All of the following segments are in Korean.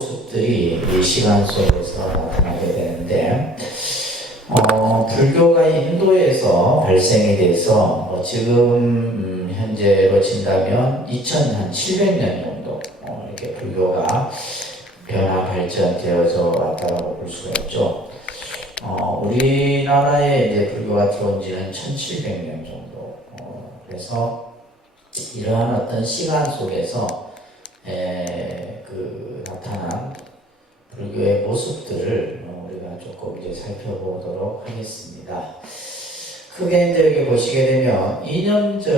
모습들이 이 시간 속에서 나타나게 되는데, 불교가 인도에서 발생이 돼서 지금 현재로 친다면 2700년 정도 이렇게 불교가 변화 발전되어져 왔다고 볼 수가 있죠. 우리나라에 이제 불교가 들어온 지는 1700년 정도. 그래서 이러한 어떤 시간 속에서 나타난 불교의 모습들을 우리가 조금 이제 살펴보도록 하겠습니다. 크게 이제 이렇게 보시게 되면 이념적으로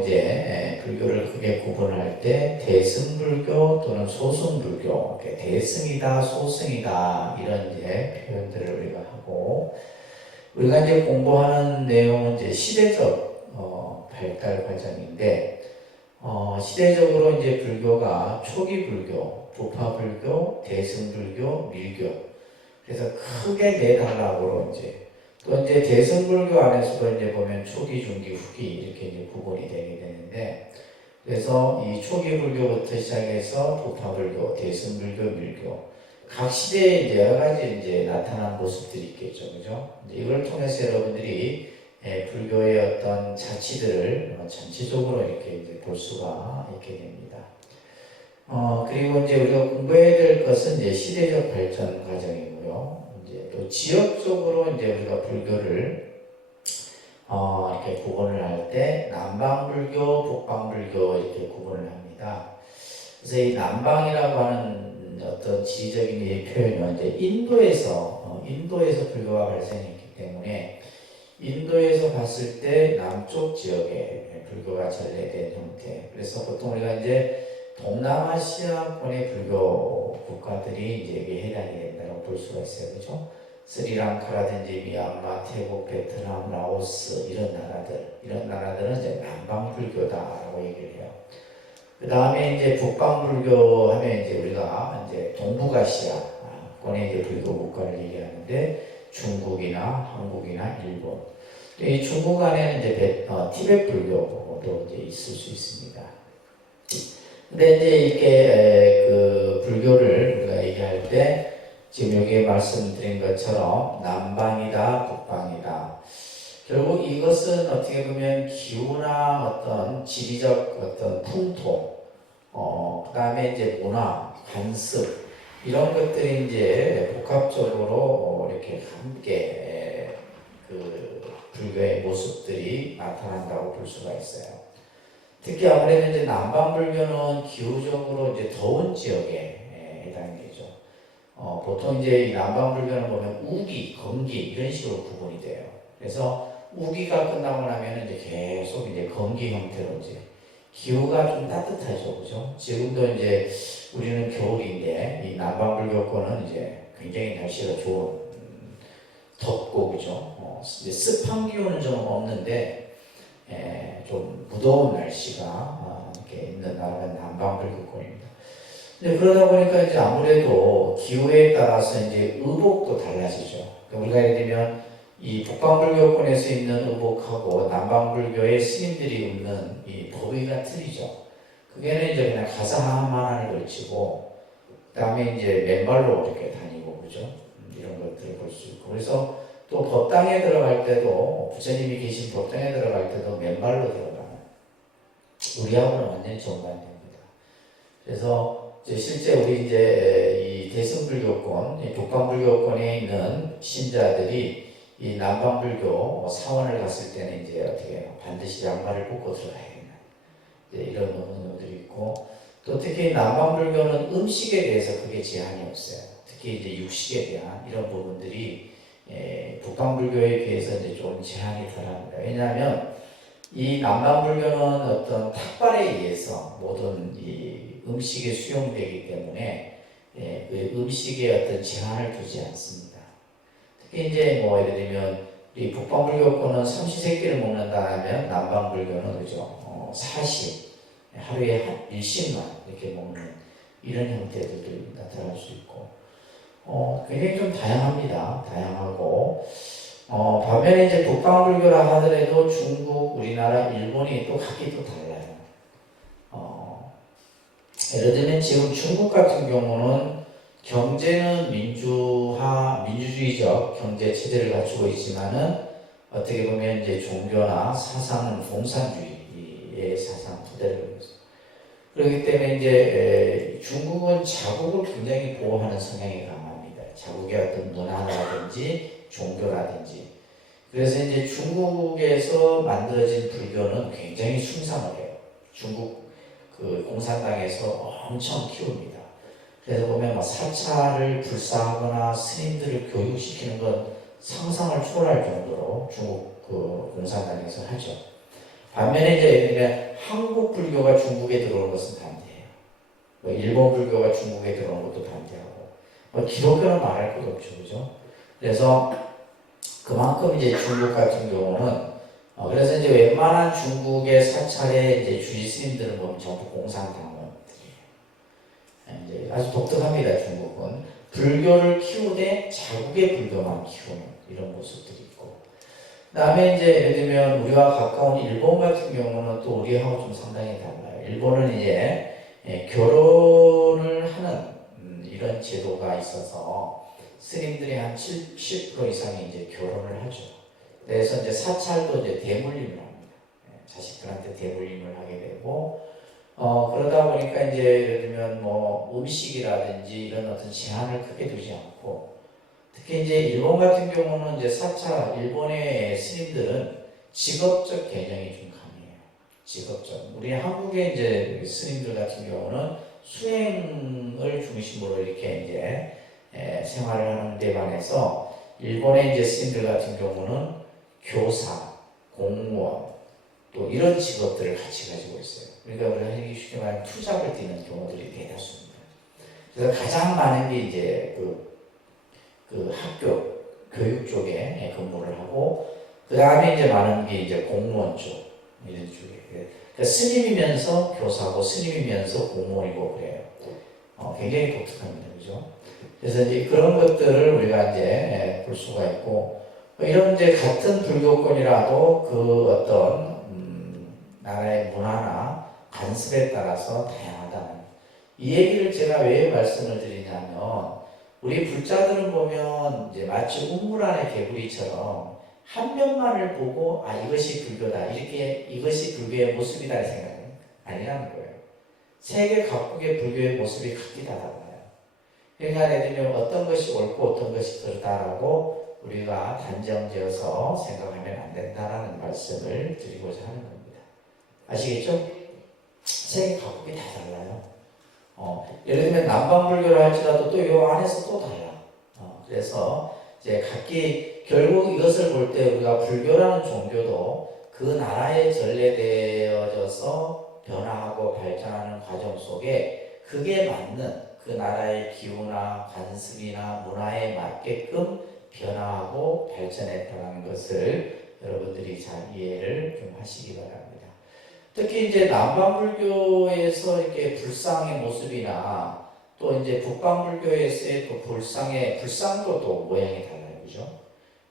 이제 불교를 크게 구분할 때 대승불교 또는 소승불교, 대승이다, 소승이다 이런 이제 표현들을 우리가 하고, 우리가 이제 공부하는 내용은 이제 시대적 발달 과정인데, 시대적으로 이제 불교가 초기 불교, 부파 불교, 대승불교, 밀교. 그래서 크게 네 단락으로 또 대승불교 안에서도 이제 보면 초기, 중기, 후기 이렇게 이제 구분이 되게 되는데, 그래서 이 초기 불교부터 시작해서 부파 불교, 대승불교, 밀교. 각 시대에 이제 여러 가지 이제 나타난 모습들이 있겠죠. 그죠? 이걸 통해서 여러분들이 불교의 어떤 자치들을 전체적으로 이렇게 이제 볼 수가 있게 됩니다. 그리고 이제 우리가 공부해야 될 것은 이제 시대적 발전 과정이고요. 이제 또 지역적으로 이제 우리가 불교를 이렇게 구분을 할 때 남방불교, 북방불교 이렇게 구분을 합니다. 그래서 이 남방이라고 하는 어떤 지리적인 표현은 이제 인도에서 불교가 발생했기 때문에 인도에서 봤을 때 남쪽 지역에 불교가 전래된 형태. 그래서 보통 우리가 이제 동남아시아권의 불교 국가들이 이제 여기에 해당이 된다고 볼 수가 있어요. 그죠? 스리랑카라든지 미얀마, 태국, 베트남, 라오스 이런 나라들은 이제 남방 불교다라고 얘기를 해요. 그 다음에 이제 북방 불교 하면 이제 우리가 이제 동북아시아권의 이제 불교 국가를 얘기하는데, 중국이나 한국이나 일본. 이 중국 안에는 이제 티베트 불교도 이제 있을 수 있습니다. 근데 이제 이렇게 그 불교를 우리가 얘기할 때 지금 여기에 말씀드린 것처럼 남방이다, 북방이다. 결국 이것은 어떻게 보면 기후나 어떤 지리적 어떤 풍토, 그 다음에 이제 문화, 관습, 이런 것들이 이제 복합적으로 이렇게 함께 그 불교의 모습들이 나타난다고 볼 수가 있어요. 특히 아무래도 이제 남방불교는 기후적으로 이제 더운 지역에 해당이 되죠. 보통 이제 이 남방불교는 보면 우기, 건기 이런 식으로 구분이 돼요. 그래서 우기가 끝나고 나면 이제 계속 이제 건기 형태로 이제 기후가 좀 따뜻하죠, 그죠? 지금도 이제 우리는 겨울인데 이 남방불교권은 이제 굉장히 날씨가 좋은 덥고 그죠? 이제 습한 기후는 좀 없는데 좀 무더운 날씨가 이렇게 있는 나라가 남방불교권입니다. 근데 그러다 보니까 이제 아무래도 기후에 따라서 이제 의복도 달라지죠. 우리가 예를 들면 이 북방불교권에서 있는 의복하고 남방불교의 스님들이 입는 이 법의가 틀리죠. 그게는 이제 그냥 가사만을 걸치고, 그 다음에 이제 맨발로 이렇게 다니고, 그죠? 이런 것들을 볼 수 있고. 그래서 또 법당에 들어갈 때도, 부처님이 계신 법당에 들어갈 때도 맨발로 들어가는, 우리하고는 완전히 정반대입니다. 그래서 이제 실제 우리 이제 이 대승불교권, 이 북방불교권에 있는 신자들이 이 남방불교 사원을 갔을 때는 이제 어떻게 해요? 반드시 양말을 벗고 들어가야 되는 이런 부분들이 있고, 또 특히 남방불교는 음식에 대해서 크게 제한이 없어요. 특히 이제 육식에 대한 이런 부분들이 북방불교에 비해서 이제 좀 제한이 덜합니다. 왜냐하면 이 남방불교는 어떤 탁발에 의해서 모든 이 음식이 수용되기 때문에 그 음식에 어떤 제한을 두지 않습니다. 특히 이제 뭐 예를 들면 이 북방불교권은 삼시세끼를 먹는다 하면 남방불교는 그죠? 사시, 하루에 한 일식만 이렇게 먹는 이런 형태들이 나타날 수 있고, 굉장히 좀 다양합니다. 다양하고, 반면에 이제 북방불교라 하더라도 중국, 우리나라, 일본이 또 각기 또 달라요. 예를 들면 지금 중국 같은 경우는 경제는 민주주의적 경제 체제를 갖추고 있지만은 어떻게 보면 이제 종교나 사상은 공산주의의 사상 토대를 갖고 있습니다. 그렇기 때문에 이제 중국은 자국을 굉장히 보호하는 성향이 강합니다. 자국의 어떤 문화라든지 종교라든지. 그래서 이제 중국에서 만들어진 불교는 굉장히 숭상을 해요. 중국 그 공산당에서 엄청 키웁니다. 그래서 보면 뭐 사찰을 불사하거나 스님들을 교육시키는 건 상상을 초월할 정도로 중국 그 공산당에서 하죠. 반면에 이제 한국 불교가 중국에 들어오는 것은 반대예요. 뭐 일본 불교가 중국에 들어오는 것도 반대하고, 뭐 기독교는 말할 것도 없죠, 그죠? 그래서 그만큼 이제 중국 같은 경우는 그래서 이제 웬만한 중국의 사찰의 이제 주지 스님들은 보면 전부 공산당원들이에요. 이제 아주 독특합니다, 중국은. 불교를 키우되 자국의 불교만 키우는 이런 모습들이 있고. 그 다음에 이제 예를 들면 우리와 가까운 일본 같은 경우는 또 우리하고 좀 상당히 달라요. 일본은 이제 결혼을 하는 이런 제도가 있어서 스님들이 한 70% 이상이 이제 결혼을 하죠. 그래서 이제 사찰도 이제 대물림을 합니다. 자식들한테 대물림을 하게 되고, 그러다 보니까 이제 예를 들면 뭐 음식이라든지 이런 어떤 제한을 크게 두지 않고, 특히 이제 일본 같은 경우는 이제 사찰, 일본의 스님들은 직업적 개념이 좀 강해요. 직업적. 우리 한국의 이제 스님들 같은 경우는 수행을 중심으로 이렇게 이제 생활을 하는 데 반해서 일본의 이제 스님들 같은 경우는 교사, 공무원, 또 이런 직업들을 같이 가지고 있어요. 그러니까 우리가 쉽게 말하면 투잡을 뛰는 경우들이 대다수입니다. 그래서 가장 많은 게 이제 그 학교, 교육 쪽에 근무를 하고, 그 다음에 이제 많은 게 이제 공무원 쪽, 이런 쪽에. 그러니까 스님이면서 교사고, 스님이면서 공무원이고 그래요. 굉장히 독특합니다. 그죠? 그래서 이제 그런 것들을 우리가 이제 볼 수가 있고, 이런 이제 같은 불교권이라도 그 어떤, 나라의 문화나 관습에 따라서 다양하다는. 이 얘기를 제가 왜 말씀을 드리냐면, 우리 불자들은 보면 이제 마치 우물 안의 개구리처럼 한 면만을 보고 이것이 불교다, 이렇게 이것이 불교의 모습이다 생각은 아니라는 거예요. 세계 각국의 불교의 모습이 각기 다 달라요. 그러니까 예를 들면 어떤 것이 옳고 어떤 것이 그렇다라고 우리가 단정지어서 생각하면 안 된다라는 말씀을 드리고자 하는 겁니다. 아시겠죠? 세계 각국이 다 달라요. 예를 들면 남방불교를 할지라도 또 이 안에서 또 달라. 그래서 이제 각기 결국 이것을 볼 때 우리가 불교라는 종교도 그 나라에 전래되어져서 변화하고 발전하는 과정 속에 그게 맞는 그 나라의 기후나 관습이나 문화에 맞게끔 변화하고 발전했다는 것을 여러분들이 잘 이해를 좀 하시기 바랍니다. 특히 이제 남방불교에서 이렇게 불상의 모습이나 또 이제 북방불교에서의 또 불상도 또 모양이 달라요. 그죠?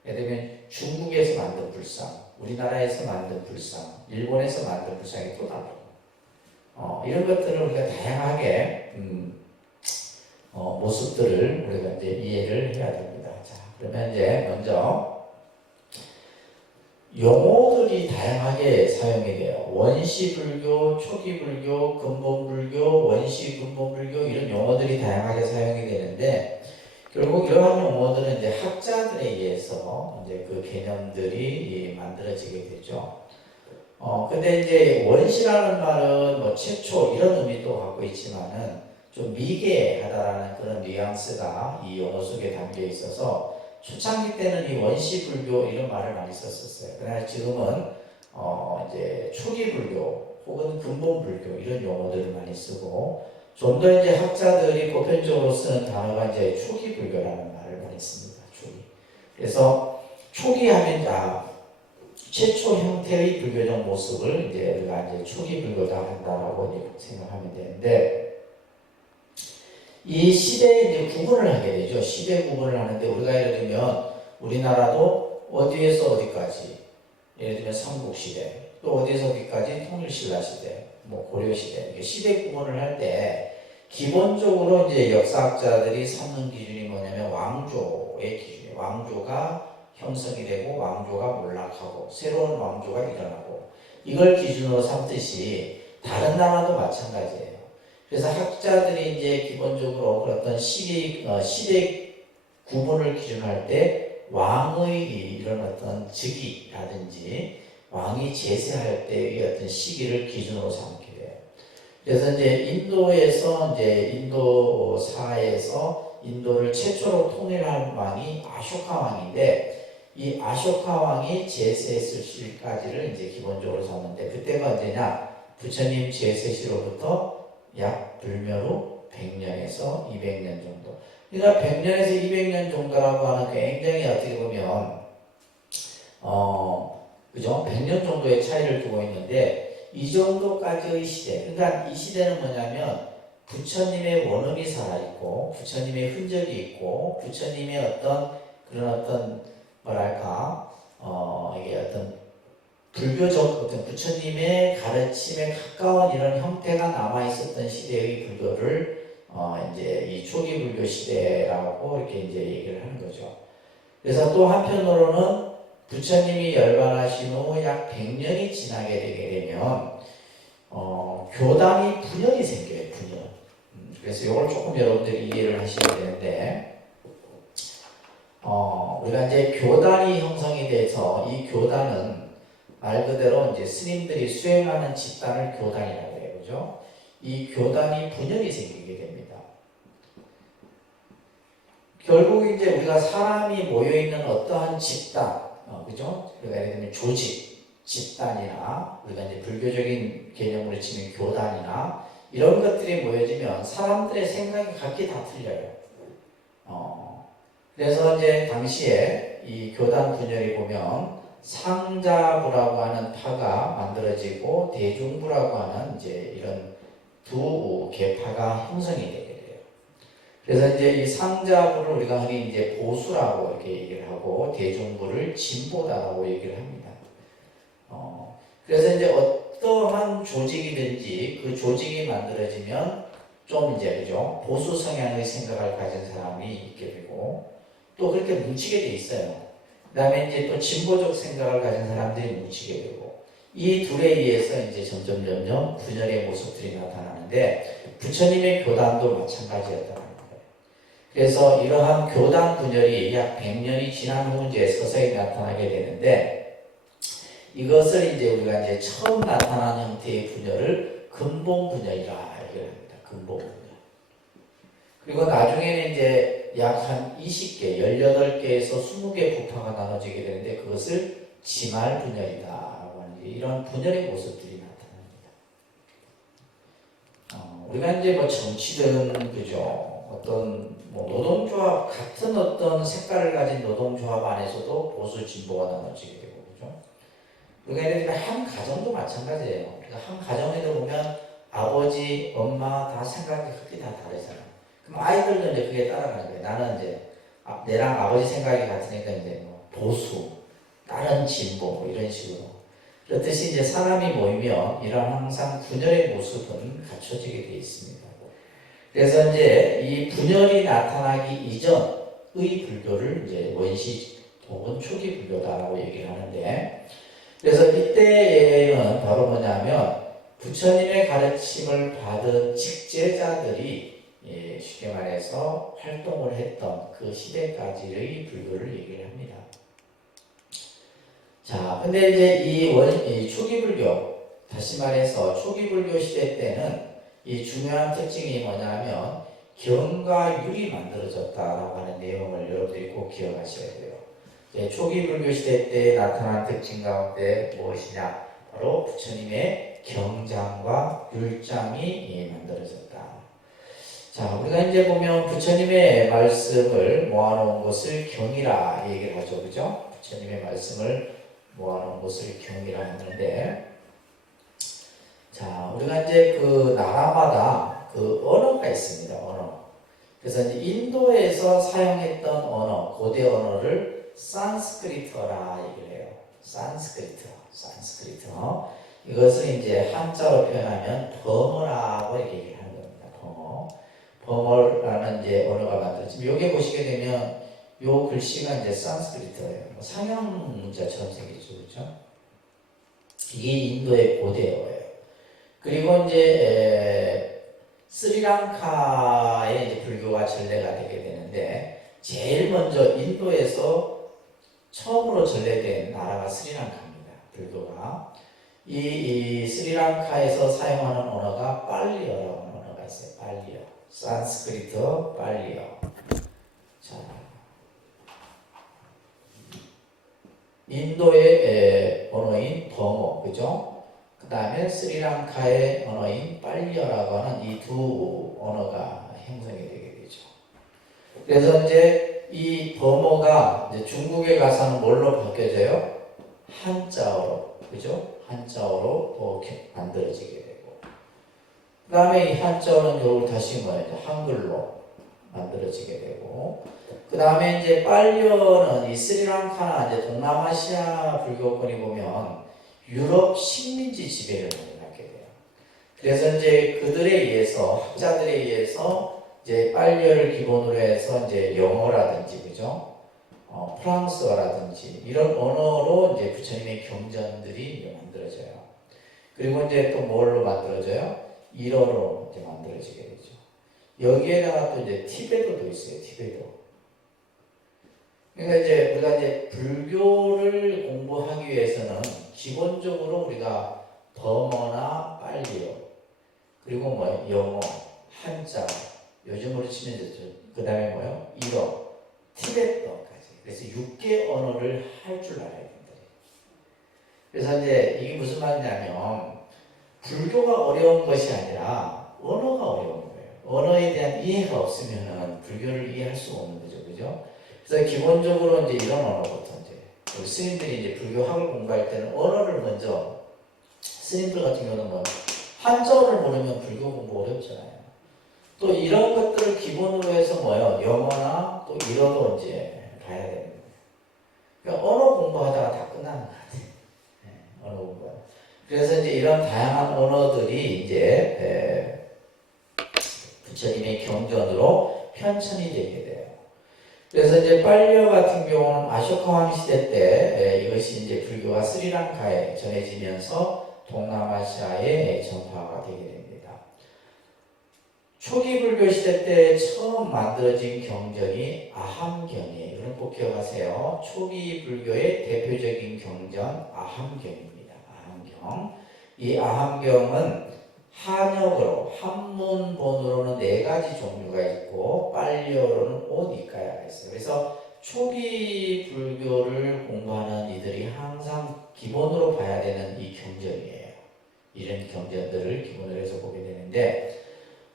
예를 들면 중국에서 만든 불상, 우리나라에서 만든 불상, 일본에서 만든 불상이 또 다르고, 이런 것들을 우리가 다양하게, 모습들을 우리가 이제 이해를 해야 됩니다. 자, 그러면 이제 먼저, 용어들이 다양하게 사용이 돼요. 원시불교, 초기불교, 근본불교, 원시근본불교 이런 용어들이 다양하게 사용이 되는데 결국 이러한 용어들은 이제 학자들에 의해서 이제 그 개념들이 만들어지게 되죠. 근데 이제 원시라는 말은 뭐 최초 이런 의미도 갖고 있지만은 좀 미개하다라는 그런 뉘앙스가 이 용어 속에 담겨 있어서 초창기 때는 이 원시불교 이런 말을 많이 썼었어요. 그러나 지금은 이제 초기불교 혹은 근본불교 이런 용어들을 많이 쓰고 좀 더 이제 학자들이 보편적으로 쓰는 단어가 이제 초기불교라는 말을 많이 씁니다. 초기. 그래서 초기하면 최초 형태의 불교적 모습을 이제 우리가 이제 초기불교다 한다라고 생각하면 되는데. 이 시대에 이제 구분을 하게 되죠. 시대 구분을 하는데 우리가 예를 들면 우리나라도 어디에서 어디까지 예를 들면 삼국시대 또 어디에서 어디까지 통일신라 시대 뭐 고려시대, 시대 구분을 할 때 기본적으로 이제 역사학자들이 삼는 기준이 뭐냐면 왕조의 기준이에요. 왕조가 형성이 되고 왕조가 몰락하고 새로운 왕조가 일어나고 이걸 기준으로 삼듯이 다른 나라도 마찬가지예요. 그래서 학자들이 이제 기본적으로 어떤 시대 구분을 기준할 때 왕의 이런 어떤 즉위라든지 왕이 제세할 때의 어떤 시기를 기준으로 삼게 돼요. 그래서 이제 인도에서 이제 인도사에서 인도를 최초로 통일한 왕이 아쇼카 왕인데 이 아쇼카 왕이 제세했을 시까지를 이제 기본적으로 삼는데 그때가 언제냐? 부처님 제세시로부터 약 불멸 후 100년에서 200년 정도. 그러니까 100년에서 200년 정도라고 하는 굉장히 어떻게 보면 그죠? 100년 정도의 차이를 두고 있는데 이 정도까지의 시대. 그러니까 이 시대는 뭐냐면 부처님의 원음이 살아있고 부처님의 흔적이 있고 부처님의 어떤 그런 어떤 뭐랄까 이게 어떤 불교적 어떤 부처님의 가르침에 가까운 이런 형태가 남아 있었던 시대의 불교를 이제 이 초기 불교 시대라고 이렇게 이제 얘기를 하는 거죠. 그래서 또 한편으로는 부처님이 열반하신 후 약 100년이 지나게 되게 되면 교단이 분열이 생겨요. 분열. 그래서 이걸 조금 여러분들이 이해를 하셔야 되는데 우리가 이제 교단이 형성이 돼서 이 교단은 말 그대로 이제 스님들이 수행하는 집단을 교단이라고 해요. 그죠? 이 교단이 분열이 생기게 됩니다. 결국 이제 우리가 사람이 모여있는 어떠한 집단, 그죠? 그러니까 예를 들면 조직, 집단이나 우리가 이제 불교적인 개념으로 치면 교단이나 이런 것들이 모여지면 사람들의 생각이 각기 다 틀려요. 그래서 이제 당시에 이 교단 분열이 보면 상자부라고 하는 파가 만들어지고 대중부라고 하는 이제 이런 두 계파가 형성이 되게 돼요. 그래서 이제 이 상자부를 우리가 흔히 이제 보수라고 이렇게 얘기를 하고 대중부를 진보다라고 얘기를 합니다. 그래서 이제 어떠한 조직이든지 그 조직이 만들어지면 좀 이제 그죠 보수 성향의 생각을 가진 사람이 있게 되고 또 그렇게 뭉치게 돼 있어요. 그 다음에 이제 또 진보적 생각을 가진 사람들이 뭉치게 되고 이 둘에 의해서 이제 점점 분열의 모습들이 나타나는데 부처님의 교단도 마찬가지였다는 거예요. 그래서 이러한 교단 분열이 약 100년이 지난 후 이제 서서히 나타나게 되는데 이것을 이제 우리가 이제 처음 나타난 형태의 분열을 근본 분열이라 얘기를 합니다. 근본 분열. 그리고 나중에는 이제 약 한 20개, 18개에서 20개 부파가 나눠지게 되는데 그것을 지말 분열이다라고 하는 이런 분열의 모습들이 나타납니다. 우리가 이제 뭐 정치든 그죠 어떤 뭐 노동조합 같은 어떤 색깔을 가진 노동조합 안에서도 보수 진보가 나눠지게 되고 그죠. 그러니까 예를 들면 한 가정도 마찬가지예요. 그러니까 한 가정에도 보면 아버지, 엄마 다 생각이 크게 다 다르잖아요. 그럼 아이들도 이제 그게 따라가는 거예요. 나는 이제 내랑 아버지 생각이 같으니까 이제 뭐 보수, 다른 진보 뭐 이런 식으로. 그렇듯이 이제 사람이 모이면 이런 항상 분열의 모습은 갖춰지게 되어 있습니다. 그래서 이제 이 분열이 나타나기 이전의 불교를 이제 원시 혹은 초기 불교다라고 얘기를 하는데 그래서 이때에는 바로 뭐냐면 부처님의 가르침을 받은 직제자들이 쉽게 말해서 활동을 했던 그 시대까지의 불교를 얘기를 합니다. 자, 근데 이제 이 초기 불교, 다시 말해서 초기 불교 시대 때는 이 중요한 특징이 뭐냐면 경과 율이 만들어졌다라고 하는 내용을 여러분들이 꼭 기억하셔야 돼요. 초기 불교 시대 때 나타난 특징 가운데 무엇이냐? 바로 부처님의 경장과 율장이 만들어졌다. 자, 우리가 이제 보면 부처님의 말씀을 모아놓은 것을 경이라 얘기를 하죠. 그죠? 부처님의 말씀을 모아놓은 것을 경이라 하는데, 자, 우리가 이제 그 나라마다 그 언어가 있습니다. 언어. 그래서 이제 인도에서 사용했던 언어, 고대 언어를 산스크리트어라 얘기를 해요. 산스크리트. 이것을 이제 한자로 표현하면 범어라고 이렇게 얘기를 하는 겁니다. 범어. 범어라는 이제 언어가 만들어지면 여기 보시게 되면 요 글씨가 이제 산스크리트예요. 상형 문자처럼 생겼죠, 그렇죠? 이게 인도의 고대어예요. 그리고 이제 스리랑카에 이제 불교가 전래가 되게 되는데 제일 먼저 인도에서 처음으로 전래된 나라가 스리랑카입니다. 불교가. 이 스리랑카에서 사용하는 언어가 빨리어라고 하는 언어가 있어요. 빨리어. 산스크리트 빨리어. 자, 인도의 언어인 버모, 그죠? 그 다음에 스리랑카의 언어인 빨리어라고 하는 이 두 언어가 형성이 되게 되죠. 그래서 이제 이 버모가 이제 중국에 가서는 뭘로 바뀌어져요? 한자어로, 그죠? 한자어로 또 만들어지게 되고, 그 다음에 이 한자어는 결국 다시 뭐예요? 한글로 만들어지게 되고, 그 다음에 이제 빨리어는 이 스리랑카나 이제 동남아시아 불교권이 보면 유럽 식민지 지배를 받게 돼요. 그래서 이제 그들에 의해서, 학자들에 의해서 이제 빨리어를 기본으로 해서 이제 영어라든지, 그죠? 프랑스어라든지 이런 언어로 이제 부처님의 경전들이 만들어져요. 그리고 이제 또 뭘로 만들어져요? 일어로 이제 만들어지게 되죠. 여기에다가 또 이제 티베도도 있어요. 티베도. 그러니까 이제 우리가 이제 불교를 공부하기 위해서는 기본적으로 우리가 버머나 빨리어, 그리고 뭐 영어, 한자, 요즘으로 치면 그 다음에 뭐요? 일어, 티베트어까지. 그래서 6개 언어를 할 줄 알아야 된다. 그래서 이제 이게 무슨 말이냐면 불교가 어려운 것이 아니라 언어가 어려운 거예요. 언어에 대한 이해가 없으면 불교를 이해할 수가 없는 거죠, 그죠? 그래서 기본적으로 이제 이런 언어부터 이제 우리 스님들이 이제 불교학을 공부할 때는 언어를 먼저, 스님들 같은 경우는 뭐 한자어를 모르면 불교 공부 어렵잖아요. 또 이런 것들을 기본으로 해서 뭐요? 영어나 또 일어도 이제 봐야 됩니다. 그러니까 언어 공부하다가 다 끝나는 것 같아요. 네, 언어 공부. 그래서 이제 이런 다양한 언어들이 이제 부처님의 경전으로 편찬이 되게 돼요. 그래서 이제 빨리어 같은 경우는 아쇼카 왕 시대 때 이것이 이제 불교가 스리랑카에 전해지면서 동남아시아에 전파가 되게 됩니다. 초기 불교 시대 때 처음 만들어진 경전이 아함경이에요. 이건 꼭 기억하세요. 초기 불교의 대표적인 경전 아함경입니다. 아함경. 이 아함경은 한역으로 한문본으로는 4가지 종류가 있고 빨리어로는 5니까야가 있어요. 그래서 초기 불교를 공부하는 이들이 항상 기본으로 봐야 되는 이 경전이에요. 이런 경전들을 기본으로 해서 보게 되는데,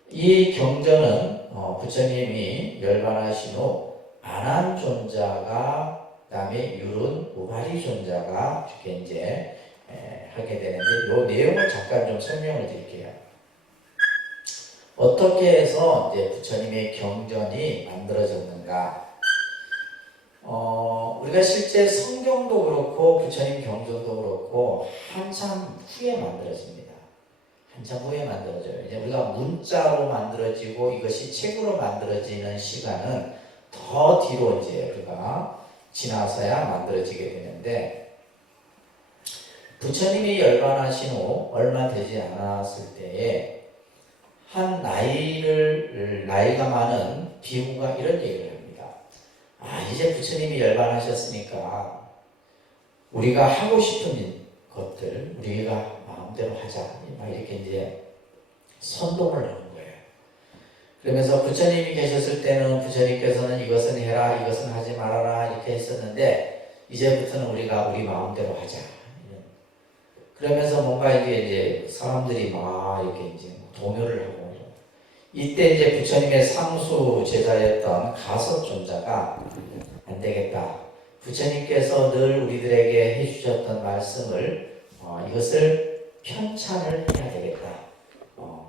이 경전은 부처님이 열반하신 후 아난존자가, 그 다음에 율은 우바리존자가 이렇게 이제 하게 되는데, 이 내용을 잠깐 좀 설명을 드릴게요. 어떻게 해서 이제 부처님의 경전이 만들어졌는가? 우리가 실제 성경도 그렇고 부처님 경전도 그렇고 한참 후에 만들어집니다. 한참 후에 만들어져요. 이제 우리가 문자로 만들어지고 이것이 책으로 만들어지는 시간은 더 뒤로 이제 우리가 지나서야 만들어지게 되는데, 부처님이 열반하신 후 얼마 되지 않았을 때에 한 나이가 많은 비구가 이런 얘기를 합니다. 이제 부처님이 열반하셨으니까 우리가 하고 싶은 것들 우리가 마음대로 하자. 이렇게 이제 선동을 하는 거예요. 그러면서 부처님이 계셨을 때는 부처님께서는 이것은 해라, 이것은 하지 말아라 이렇게 했었는데, 이제부터는 우리가 우리 마음대로 하자. 그러면서 뭔가 이제 사람들이 막 이렇게 이제 동요를 하고, 이때 이제 부처님의 상수 제자였던 가섭존자가 안 되겠다. 부처님께서 늘 우리들에게 해주셨던 말씀을 이것을 편찬을 해야 되겠다.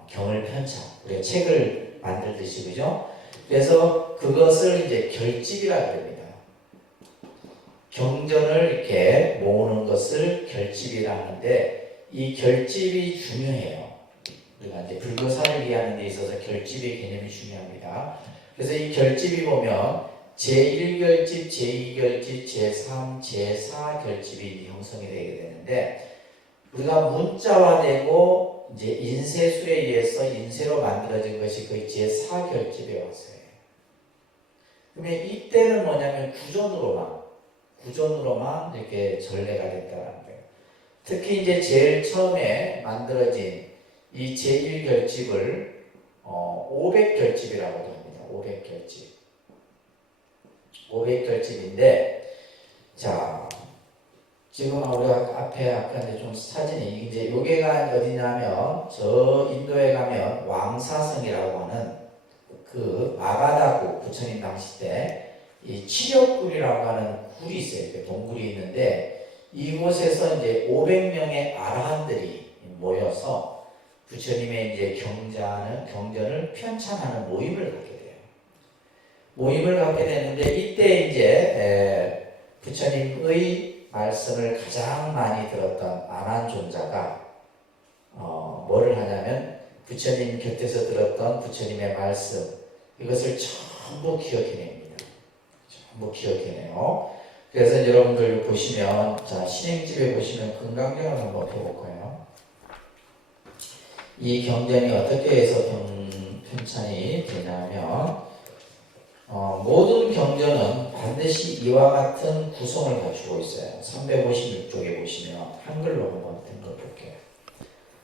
경을 편찬. 우리가 책을 만들듯이, 그죠? 그래서 그것을 이제 결집이라고 합니다. 경전을 이렇게 모으는 것을 결집이라 하는데, 이 결집이 중요해요. 우리가 이제 불교사를 이해하는 데 있어서 결집의 개념이 중요합니다. 그래서 이 결집이 보면 제1결집, 제2결집, 제3, 제4 결집이 형성이 되게 되는데 우리가 문자화되고 이제 인쇄술에 의해서 인쇄로 만들어진 것이 거의 제4 결집에 왔어요. 그러면 이때는 뭐냐면 구전으로만 이렇게 전래가 됐다는 거예요. 특히 이제 제일 처음에 만들어진 이 제1결집을 500결집이라고도 합니다. 500결집. 500결집인데, 자, 지금 우리가 앞에 아까 이제 좀 사진이 이제 요게가 어디냐면 저 인도에 가면 왕사성이라고 하는 그 마가다구 부처님 당시 때 이 치력굴이라고 하는 굴이 있어요. 이렇게 동굴이 있는데 이곳에서 이제 500명의 아라한들이 모여서 부처님의 이제 경전을 편찬하는 모임을 갖게 돼요. 모임을 갖게 되는데 이때 이제 부처님의 말씀을 가장 많이 들었던 아난존자가 뭐를 하냐면 부처님 곁에서 들었던 부처님의 말씀 이것을 전부 기억해냅니다. 전부 기억해내요. 그래서 여러분들 보시면 자 신행집에 보시면 금강경을 한번 펴볼까요? 이 경전이 어떻게 해서 편찬이 되냐면 모든 경전은 반드시 이와 같은 구성을 갖추고 있어요. 356쪽에 보시면 한글로 한번 볼게요.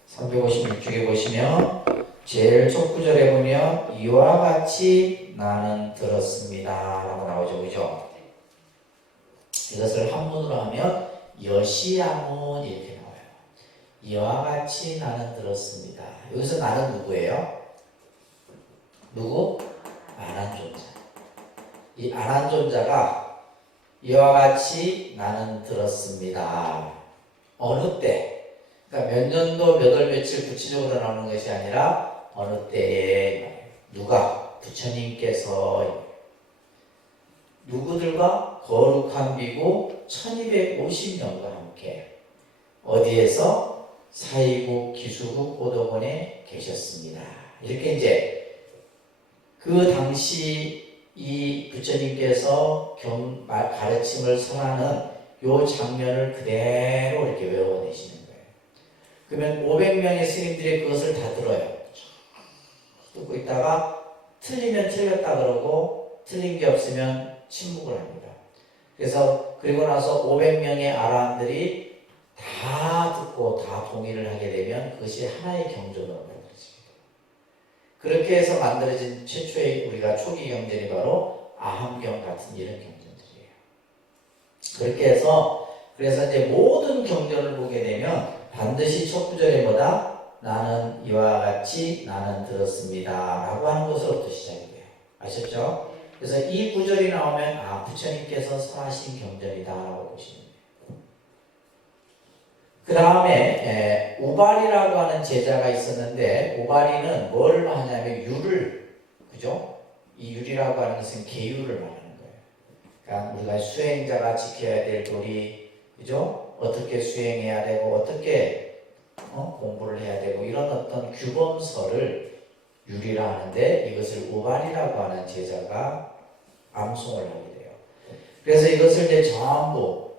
356쪽에 보시면 제일 첫 구절에 보면 이와 같이 나는 들었습니다 라고 나오죠. 그죠? 이것을 한문으로 하면 여시야문 이렇게 나와요. 이와 같이 나는 들었습니다. 여기서 나는 누구예요? 누구? 아난존자. 이 아난존자가 이와 같이 나는 들었습니다. 어느 때? 그러니까 몇 년도 몇 월 며칠 구체적으로 나오는 것이 아니라 어느 때에 누가? 부처님께서 누구들과 거룩한 비구 1250년과 함께 어디에서? 사이국 기수국 오도본에 계셨습니다. 이렇게 이제 그 당시 이 부처님께서 가르침을 선하는 요 장면을 그대로 이렇게 외워내시는 거예요. 그러면 500명의 스님들이 그것을 다 들어요. 듣고 있다가 틀리면 틀렸다 그러고 틀린 게 없으면 침묵을 합니다. 그래서 그리고 나서 500명의 아라한들이 다 듣고 다 동의를 하게 되면 그것이 하나의 경전으로 만들어지게 돼요. 그렇게 해서 만들어진 최초의 우리가 초기 경전이 바로 아함경 같은 이런 경전들이에요. 그렇게 해서 그래서 이제 모든 경전을 보게 되면 반드시 첫 구절에 뭐다? 나는 이와 같이 나는 들었습니다 라고 하는 것으로부터 시작이 돼요. 아셨죠? 그래서 이 구절이 나오면 부처님께서 선하신 경전이다 라고 보시면 돼요. 그 다음에 우발이라고 하는 제자가 있었는데 우발이는 뭘 하냐면 유를, 그죠? 이 유리라고 하는 것은 계율을 말하는 거예요. 그러니까 우리가 수행자가 지켜야 될 도리, 그죠? 어떻게 수행해야 되고 어떻게 공부를 해야 되고 이런 어떤 규범서를 유리라 하는데 이것을 우발이라고 하는 제자가 암송을 하게 돼요. 그래서 이것을 이제 전부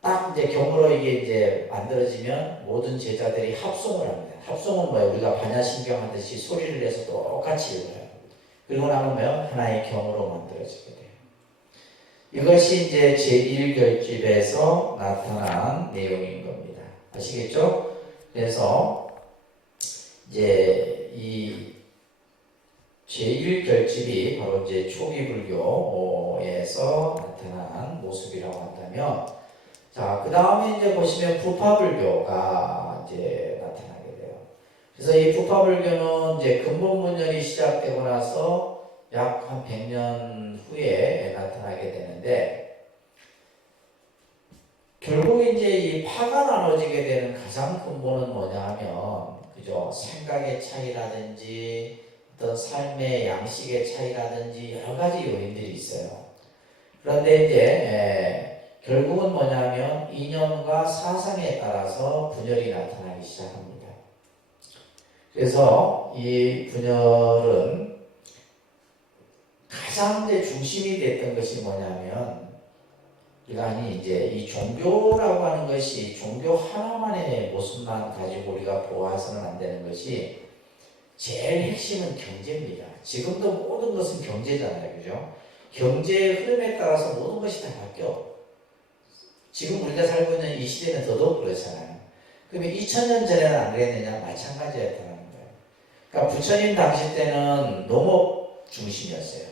딱 이제 경으로 이게 이제 만들어지면 모든 제자들이 합송을 합니다. 합송은 뭐예요? 우리가 반야신경 하듯이 소리를 내서 똑같이 읽어요. 그리고 나면 뭐예요? 하나의 경으로 만들어지게 돼요. 이것이 이제 제1결집에서 나타난 내용인 겁니다. 아시겠죠? 그래서 이제 이 제1결집이 바로 이제 초기 불교에서 나타난 모습이라고 한다면, 자, 그 다음에 이제 보시면 부파불교가 이제 나타나게 돼요. 그래서 이 부파불교는 이제 근본문열이 시작되고 나서 약 한 100년 후에 나타나게 되는데, 결국 이제 이 파가 나눠지게 되는 가장 근본은 뭐냐 하면, 그죠? 생각의 차이라든지, 어떤 삶의 양식의 차이라든지 여러 가지 요인들이 있어요. 그런데 이제 결국은 뭐냐면 이념과 사상에 따라서 분열이 나타나기 시작합니다. 그래서 이 분열은 가장 중심이 됐던 것이 뭐냐면 아니 이제 이 종교라고 하는 것이 종교 하나만의 모습만 가지고 우리가 보아서는 안 되는 것이 제일 핵심은 경제입니다. 지금도 모든 것은 경제잖아요. 그죠? 경제의 흐름에 따라서 모든 것이 다 바뀌어. 지금 우리가 살고 있는 이 시대는 더더욱 그렇잖아요. 그러면 2000년 전에는 안 그랬느냐? 마찬가지였다는 거예요. 그러니까 부처님 당시 때는 농업 중심이었어요.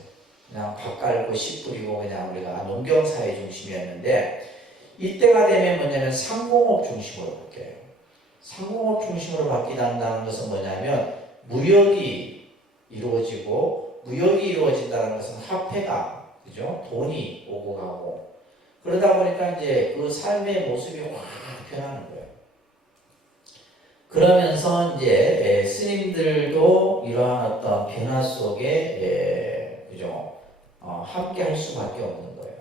그냥 밥 깔고 씨 뿌리고 그냥 우리가 농경사회 중심이었는데 이때가 되면 뭐냐면 상공업 중심으로 바뀌어요. 상공업 중심으로 바뀌는다는 것은 뭐냐면 무역이 이루어지고 무역이 이루어진다는 것은 화폐가 그죠? 돈이 오고 가고 그러다 보니까 이제 그 삶의 모습이 확 변하는 거예요. 그러면서 이제 스님들도 이러한 어떤 변화 속에 그죠? 함께 할 수밖에 없는 거예요.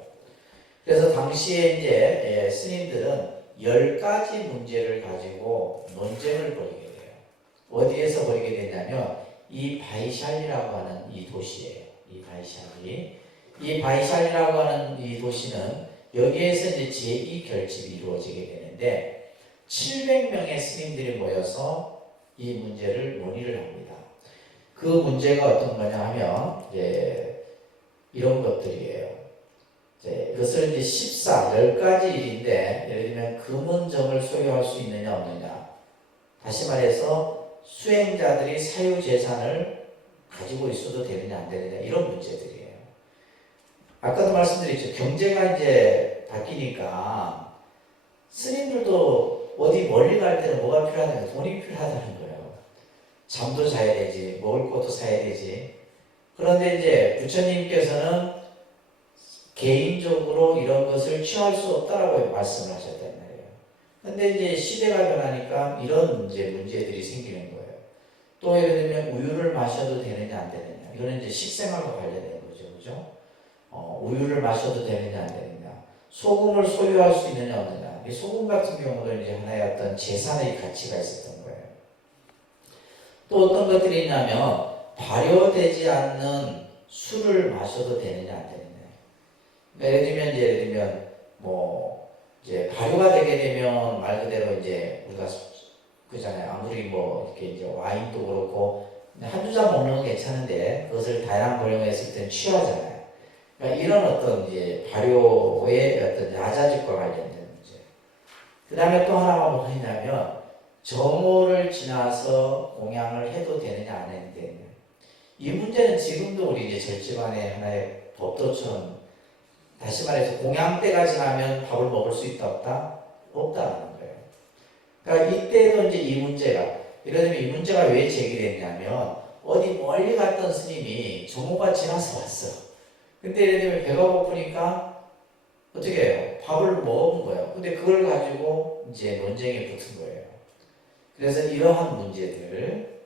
그래서 당시에 이제 스님들은 10가지 문제를 가지고 논쟁을 벌이게 돼요. 어디에서 벌이게 되냐면 이 바이샬리라고 하는 이 도시예요. 이 바이샬리라고 하는 이 도시는 여기에서 이제 제2결집이 이루어지게 되는데 700명의 스님들이 모여서 이 문제를 논의를 합니다. 그 문제가 어떤 거냐 하면 이런 것들이에요. 이것을 이제 10가지 일인데 예를 들면 금은점을 소유할 수 있느냐 없느냐. 다시 말해서 수행자들이 사유재산을 가지고 있어도 되느냐 안 되느냐 이런 문제들이에요. 아까도 말씀드렸죠. 경제가 이제 바뀌니까 스님들도 어디 멀리 갈 때는 뭐가 필요하다는 돈이 필요하다는 거예요. 잠도 자야 되지, 먹을 것도 사야 되지. 그런데 이제 부처님께서는 개인적으로 이런 것을 취할 수 없다라고 말씀을 하셨단 말이에요. 근데 이제 시대가 변하니까 이런 이제 문제들이 생기는 거예요. 또 예를 들면 우유를 마셔도 되느냐 안 되느냐. 이거는 이제 식생활과 관련된 거죠. 그죠? 우유를 마셔도 되느냐 안 되느냐. 소금을 소유할 수 있느냐 없느냐. 이 소금 같은 경우도 이제 하나의 어떤 재산의 가치가 있었던 거예요. 또 어떤 것들이 있냐면 발효되지 않는 술을 마셔도 되느냐 안 되느냐. 예를 들면 뭐 이제 발효가 되게 되면 말 그대로 이제 우리가 그잖아요. 아무리 뭐 이렇게 이제 와인도 그렇고 한두 잔 먹는 건 괜찮은데 그것을 다양한 발효했을 때는 취하잖아요. 그러니까 이런 어떤 이제 발효의 어떤 야자집과 관련된 문제. 그 다음에 또 하나가 뭐가 있냐면 정오를 지나서 공양을 해도 되느냐 안 해도 되느냐. 이 문제는 지금도 우리 이제 절집안의 하나의 법도처럼 다시 말해서 공양 때가 지나면 밥을 먹을 수 있다 없다? 없다는 거예요. 그러니까 이때도 이제 이 문제가 예를 들면 이 문제가 왜 제기됐냐면 어디 멀리 갔던 스님이 정오가 지나서 왔어. 근데 예를 들면 배가 고프니까 어떻게 해요? 밥을 먹은 거예요. 근데 그걸 가지고 이제 논쟁에 붙은 거예요. 그래서 이러한 문제들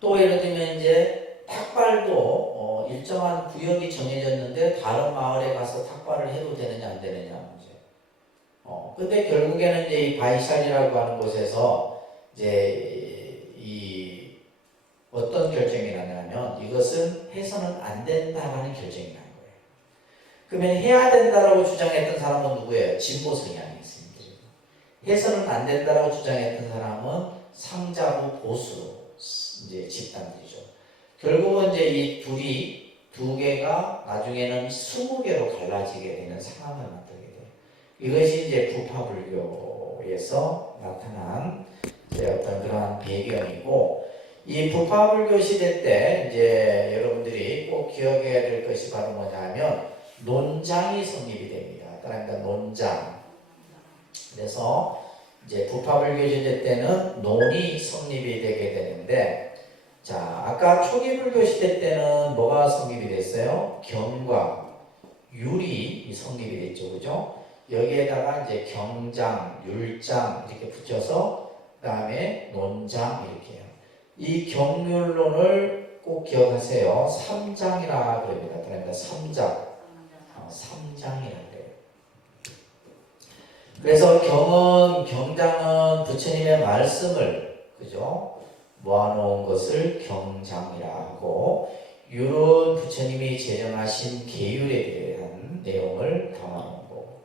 또 예를 들면 이제 탁발도 일정한 구역이 정해졌는데 다른 마을에 가서 탁발을 해도 되느냐 안 되느냐 문제. 근데 결국에는 이제 이 바이샬이라고 하는 곳에서 이제 이 어떤 결정이 나냐면 이것은 해서는 안 된다라는 결정이 난 거예요. 그러면 해야 된다라고 주장했던 사람은 누구예요? 진보 성향이 있습니다. 해서는 안 된다라고 주장했던 사람은 상자부 보수 이제 집단들이죠. 결국은 이제 이 두 개가 나중에는 20개로 갈라지게 되는 상황을 만들게 돼요. 이것이 이제 부파불교에서 나타난 이제 어떤 그러한 배경이고, 이 부파불교 시대 때 이제 여러분들이 꼭 기억해야 될 것이 바로 뭐냐면 논장이 성립이 됩니다. 그러니까 논장. 그래서 이제 부파불교 시대 때는 논이 성립이 되게 되는데, 자, 아까 초기불교 시대 때는 뭐가 성립이 됐어요? 경과, 율이 성립이 됐죠, 그죠? 여기에다가 이제 경장, 율장 이렇게 붙여서 그 다음에 논장 이렇게요. 이 경률론을 꼭 기억하세요. 3장이라 그럽니다. 그러니까 3장, 3장이라 그래요. 그래서 경장은 부처님의 말씀을, 그죠? 모아놓은 것을 경장이라 하고, 율은 부처님이 제정하신 계율에 대한 내용을 담아놓은 거고,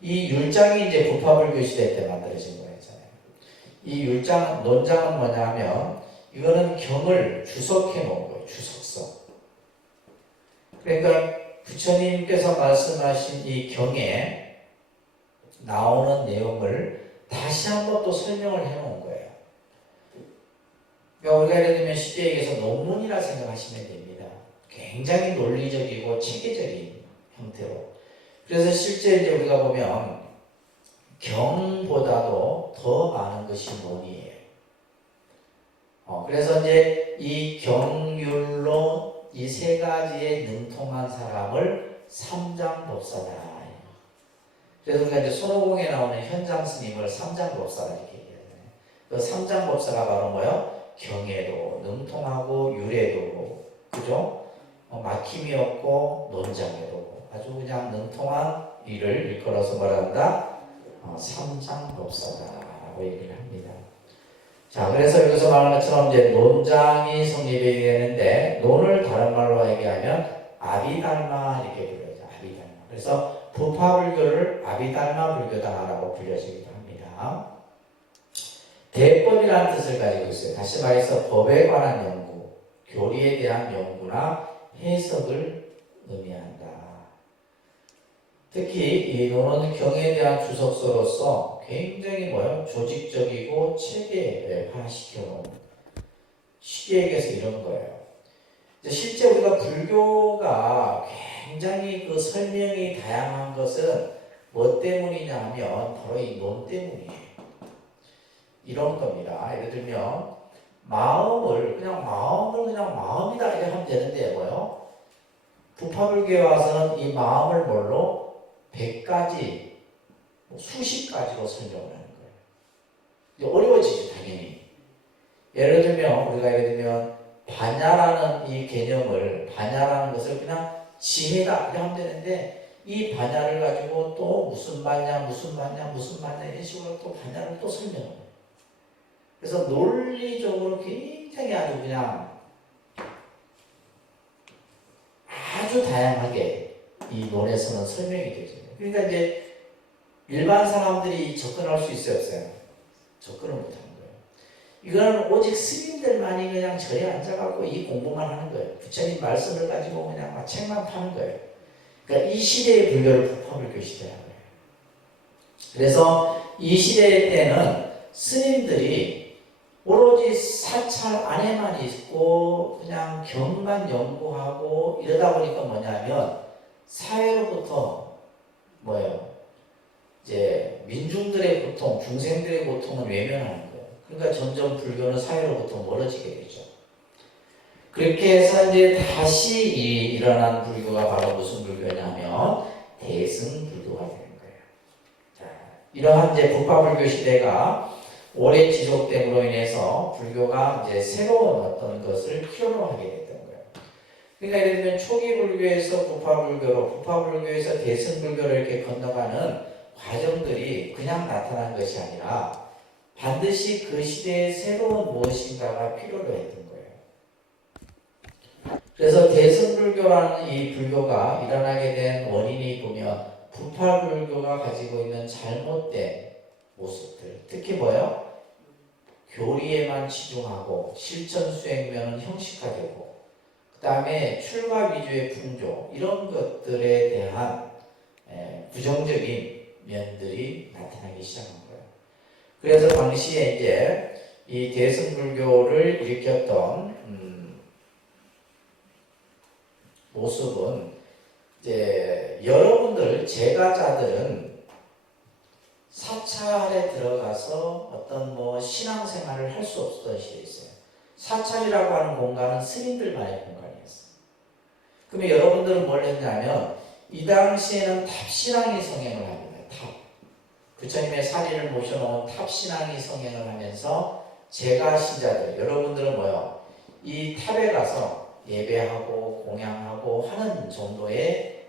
이 율장이 이제 부파불교 시대 때 만들어진 거였잖아요. 이 율장, 논장은 뭐냐면, 이거는 경을 주석해 놓은 거예요. 주석서. 그러니까 부처님께서 말씀하신 이 경에 나오는 내용을 다시 한번 또 설명을 해 놓은 거예요. 그러니까 우리가 예를 들면 쉽게 얘기해서 논문이라 생각하시면 됩니다. 굉장히 논리적이고 체계적인 형태로. 그래서 실제 이제 우리가 보면 경보다도 더 많은 것이 논이에요. 그래서 이제 이 경율로 이 세 가지에 능통한 사람을 삼장법사다. 그래서 우리가 이제 손오공에 나오는 현장 스님을 삼장법사라 이렇게 얘기하잖아요. 그 삼장법사가 바로 뭐요? 경에도 능통하고 율에도, 그죠? 막힘이 없고 논장에도 아주 그냥 능통한 일을 일컬어서 말한다. 삼장법사다라고 얘기를 합니다. 자, 그래서 여기서 말하는 것처럼 이제 논장이 성립이 되는데, 논을 다른 말로 얘기하면 아비달마 이렇게 불러요. 아비달마. 그래서 부파불교를 아비달마 불교다라고 불려지기도 합니다. 대법이라는 뜻을 가지고 있어요. 다시 말해서 법에 관한 연구, 교리에 대한 연구나 해석을 의미한다. 특히 이 논은 경에 대한 주석서로서 굉장히 조직적이고 체계화시켜놓은, 쉽게 얘기해서 이런 거예요. 실제 우리가 불교가 굉장히 그 설명이 다양한 것은 뭐 때문이냐 하면 바로 이 논 때문이에요. 이런 겁니다. 예를 들면 마음을 그냥 마음이다 이렇게 하면 되는데 부파불교에 와서는 이 마음을 뭘로 100가지, 수십 가지로 설명을 하는 거예요. 이제 어려워지죠, 당연히. 예를 들면 반야라는 이 개념을, 반야라는 것을 그냥 지혜다 이렇게 하면 되는데, 이 반야를 가지고 또 무슨 반야 이런 식으로 또 반야를 또 설명해요. 그래서 논리적으로 굉장히 아주 다양하게 이 논에서는 설명이 되죠. 그러니까 이제 일반 사람들이 접근할 수 있어요, 없어요? 접근을 못하는 거예요. 이거는 오직 스님들만이 그냥 절에 앉아가지고 이 공부만 하는 거예요. 부처님 말씀을 가지고 그냥 막 책만 파는 거예요. 그러니까 이 시대의 불교를 부파불교 시대라는 거예요. 그래서 이 시대 때는 스님들이 오로지 사찰 안에만 있고 그냥 경만 연구하고 이러다 보니까 뭐냐면 사회로부터 이제 민중들의 고통, 중생들의 고통을 외면하는 거예요. 그러니까 점점 불교는 사회로부터 멀어지게 되죠. 그렇게 해서 이제 다시 일어난 불교가 바로 무슨 불교냐면 대승불교가 되는 거예요. 자, 이러한 이제 부파불교 시대가 오래 지속됨으로 인해서 불교가 이제 새로운 어떤 것을 필요로 하게 됐던 거예요. 그러니까 예를 들면 초기 불교에서 부파불교로, 부파불교에서 대승불교로 이렇게 건너가는 과정들이 그냥 나타난 것이 아니라 반드시 그 시대에 새로운 무엇인가가 필요로 했던 거예요. 그래서 대승불교라는 이 불교가 일어나게 된 원인이 보면 부파불교가 가지고 있는 잘못된 모습들, 특히 교리에만 치중하고 실천 수행면은 형식화되고, 그 다음에 출가 위주의 풍조, 이런 것들에 대한 부정적인 면들이 나타나기 시작한 거예요. 그래서 당시에 이제 이 대승불교를 일으켰던 모습은 이제 여러분들 제가자들은 사찰에 들어가서 어떤 신앙생활을 할 수 없었던 시절이 있어요. 사찰이라고 하는 공간은 스님들만의 공간이었어요. 그러면 여러분들은 뭘 했냐면 이 당시에는 탑신앙이 성행을 합니다. 부처님의 사리를 모셔놓은 탑신앙이 성행을 하면서 제가 신자들, 여러분들은 이 탑에 가서 예배하고 공양하고 하는 정도의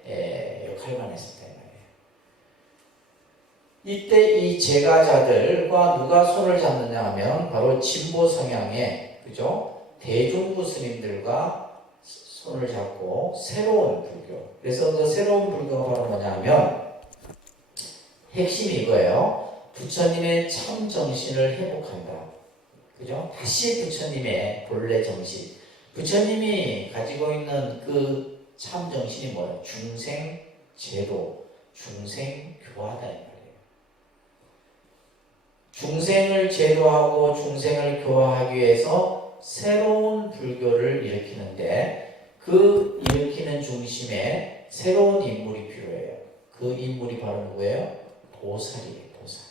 역할만 했었단 말이에요. 이때 이 제가자들과 누가 손을 잡느냐 하면 바로 진보 성향의 그죠? 대중부 스님들과 손을 잡고 새로운 불교. 그래서 그 새로운 불교가 바로 뭐냐 하면 핵심이 이거예요. 부처님의 참 정신을 회복한다. 그죠? 다시 부처님의 본래 정신. 부처님이 가지고 있는 그 참 정신이 뭐예요? 중생 제도, 중생 교화다 이 말이에요. 중생을 제도하고 중생을 교화하기 위해서 새로운 불교를 일으키는데 그 일으키는 중심에 새로운 인물이 필요해요. 그 인물이 바로 누구예요? 보살이에요. 보살.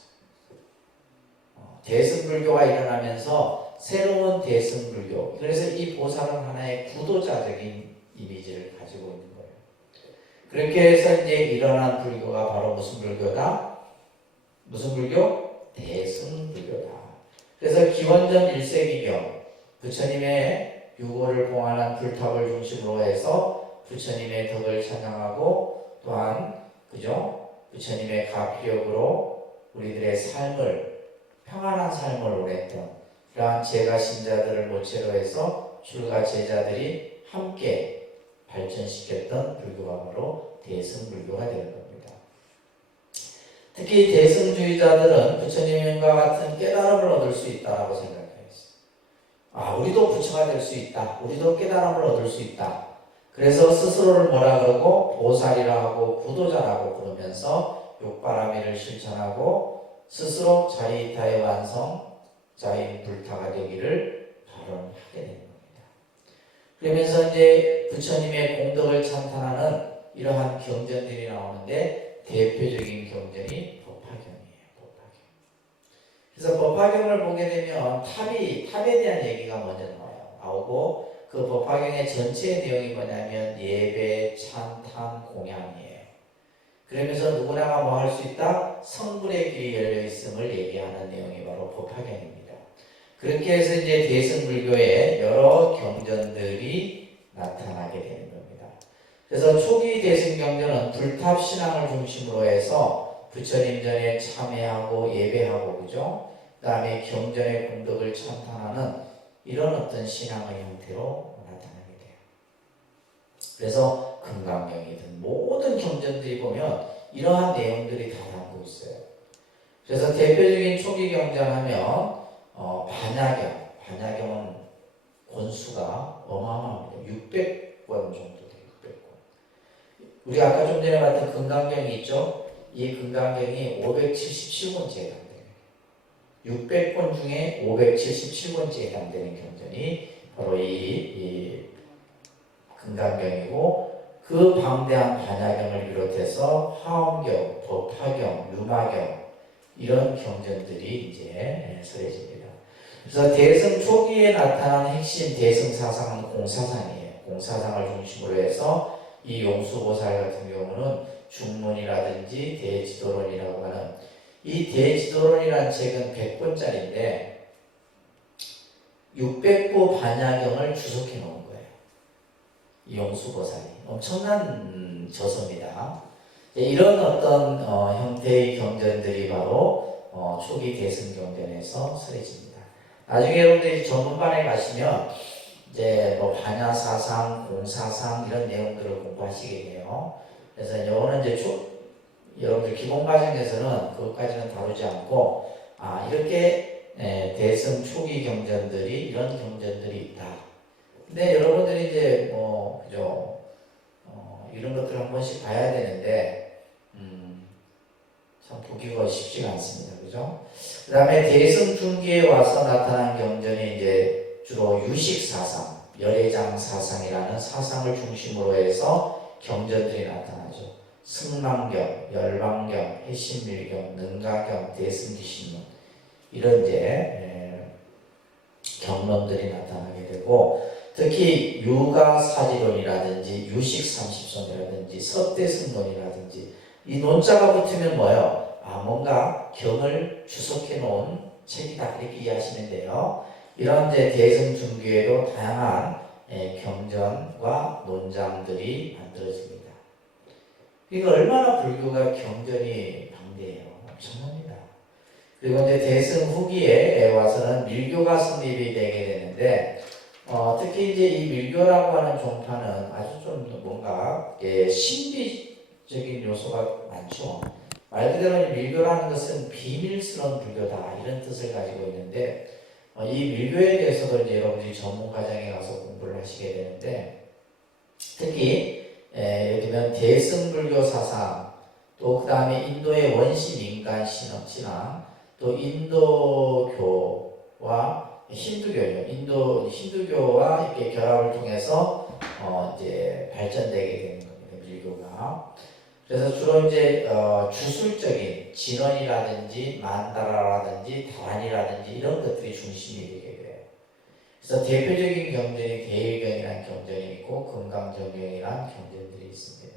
대승불교가 일어나면서 새로운 대승불교. 그래서 이 보살은 하나의 구도자적인 이미지를 가지고 있는 거예요. 그렇게 해서 이제 일어난 불교가 바로 무슨 불교다? 무슨 불교? 대승불교다. 그래서 기원전 1세기경 부처님의 유고를 봉안한 불탑을 중심으로 해서 부처님의 덕을 찬양하고 또한 그죠? 부처님의 가피력으로 우리들의 삶을 평안한 삶을 원했던 그러한 제가 신자들을 모체로 해서 출가 제자들이 함께 발전시켰던 불교가 바로 대승불교가 되는 겁니다. 특히 대승주의자들은 부처님과 같은 깨달음을 얻을 수 있다고 생각했어요. 우리도 부처가 될 수 있다. 우리도 깨달음을 얻을 수 있다. 그래서 스스로를 뭐라 그러고 보살이라 하고 구도자라고 부르면서 욕바라밀을 실천하고 스스로 자리이타의 완성, 자인불타가 되기를 발언하게 됩니다. 그러면서 이제 부처님의 공덕을 찬탄하는 이러한 경전들이 나오는데 대표적인 경전이 법화경이에요. 법화경. 그래서 법화경을 보게 되면 탑에 대한 얘기가 먼저 나오고 그 법화경의 전체 내용이 뭐냐면 예배, 찬탄, 공양이에요. 그러면서 누구나가 뭐 할 수 있다? 성불의 길이 열려 있음을 얘기하는 내용이 바로 법화경입니다. 그렇게 해서 이제 대승불교에 여러 경전들이 나타나게 되는 겁니다. 그래서 초기 대승경전은 불탑 신앙을 중심으로 해서 부처님 전에 참회하고 예배하고 그죠? 그 다음에 경전의 공덕을 찬탄하는 이런 어떤 신앙의 형태로 나타나게 돼요. 그래서 금강경이든 모든 경전들이 보면 이러한 내용들이 다 담고 있어요. 그래서 대표적인 초기 경전하면 반야경은 권수가 어마어마합니다. 600권 정도 돼요. 600권. 우리 아까 좀 전에 봤던 금강경이 있죠? 이 금강경이 577권째에 해당돼요. 600권 중에 577권째에 해당되는 경전이 바로 이 금강경이고 그 방대한 반야경을 비롯해서 화엄경, 법화경, 유마경 이런 경전들이 이제 서려집니다. 그래서 대승 초기에 나타난 핵심 대승 사상은 공사상이에요. 공사상을 중심으로 해서 이 용수보살 같은 경우는 중문이라든지 대지도론이라고 하는 이 대지도론이라는 책은 100권짜리인데 600부 반야경을 주석해 놓은 거예요. 이 용수보살이 엄청난 저서입니다. 이런 어떤 형태의 경전들이 바로 초기 대승경전에서 서려집니다. 나중에 여러분들이 전문반에 가시면 이제 뭐 반야사상, 공사상 이런 내용들을 공부하시게 돼요. 그래서 이거는 이제 여러분들 기본 과정에서는 그것까지는 다루지 않고 이렇게 대승 초기 경전들이 이런 경전들이 있다. 근데 여러분들이 이제 그죠? 이런 것들을 한 번씩 봐야 되는데 참 보기가 쉽지가 않습니다. 그죠? 그 다음에 대승 중기에 와서 나타난 경전이 이제 주로 유식사상, 열애장 사상이라는 사상을 중심으로 해서 경전들이 나타나죠. 승망경, 열방경, 해신밀경, 능가경, 대승기신론 이런 이제 경론들이 나타나게 되고 특히 유가사지론이라든지 유식삼십선이라든지 서대승론이라든지 이 논자가 붙으면 뭐예요? 뭔가 경을 주석해 놓은 책이다 이렇게 이해하시면 돼요. 이런 이제 대승중기에도 다양한 경전과 논장들이 만들어집니다. 그러니까 얼마나 불교가 경전이 방대해요. 엄청납니다. 그리고 이제 대승 후기에 와서는 밀교가 성립이 되게 되는데, 특히 이제 이 밀교라고 하는 종파는 아주 좀 뭔가 신비적인 요소가 많죠. 말 그대로 밀교라는 것은 비밀스러운 불교다 이런 뜻을 가지고 있는데, 이 밀교에 대해서도 이제 여러분들이 전문 과정에 가서 공부를 하시게 되는데, 특히 예를 들면 대승불교 사상, 또 그 다음에 인도의 원시 민간 신앙, 또 인도교와 힌두교요. 힌두교와 이렇게 결합을 통해서 이제 발전되게 되는 겁니다. 밀교가. 그래서 주로 이제 주술적인 진원이라든지 만다라라든지 다란이라든지 이런 것들이 중심이 되게 돼요. 그래서 대표적인 경전이 대일경이라는 경전이 있고 금강정경이라는 경전들이 있습니다.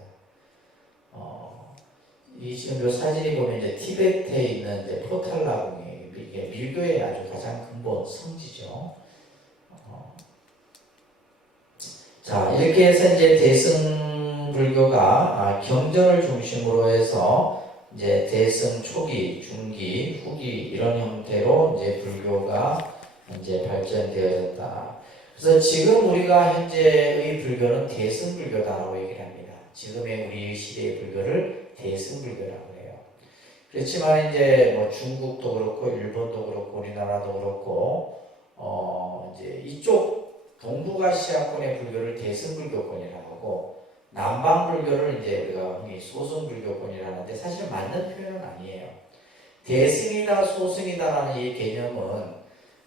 이 지금 요 사진이 보면 이제 티베트에 있는 이제 포탈라궁이 이게 밀교의 아주 가장 근본 성지죠. 자, 이렇게 해서 이제 대승 불교가 경전을 중심으로 해서 이제 대승 초기, 중기, 후기 이런 형태로 이제 불교가 이제 발전되어졌다. 그래서 지금 우리가 현재의 불교는 대승 불교다라고 얘기를 합니다. 지금의 우리 시대의 불교를 대승 불교라고 해요. 그렇지만 이제 뭐 중국도 그렇고 일본도 그렇고 우리나라도 그렇고 이제 이쪽 동북아시아권의 불교를 대승불교권이라고 하고 남방불교를 이제 우리가 흔히 소승불교권이라고 하는데 사실 맞는 표현은 아니에요. 대승이다 소승이다라는 이 개념은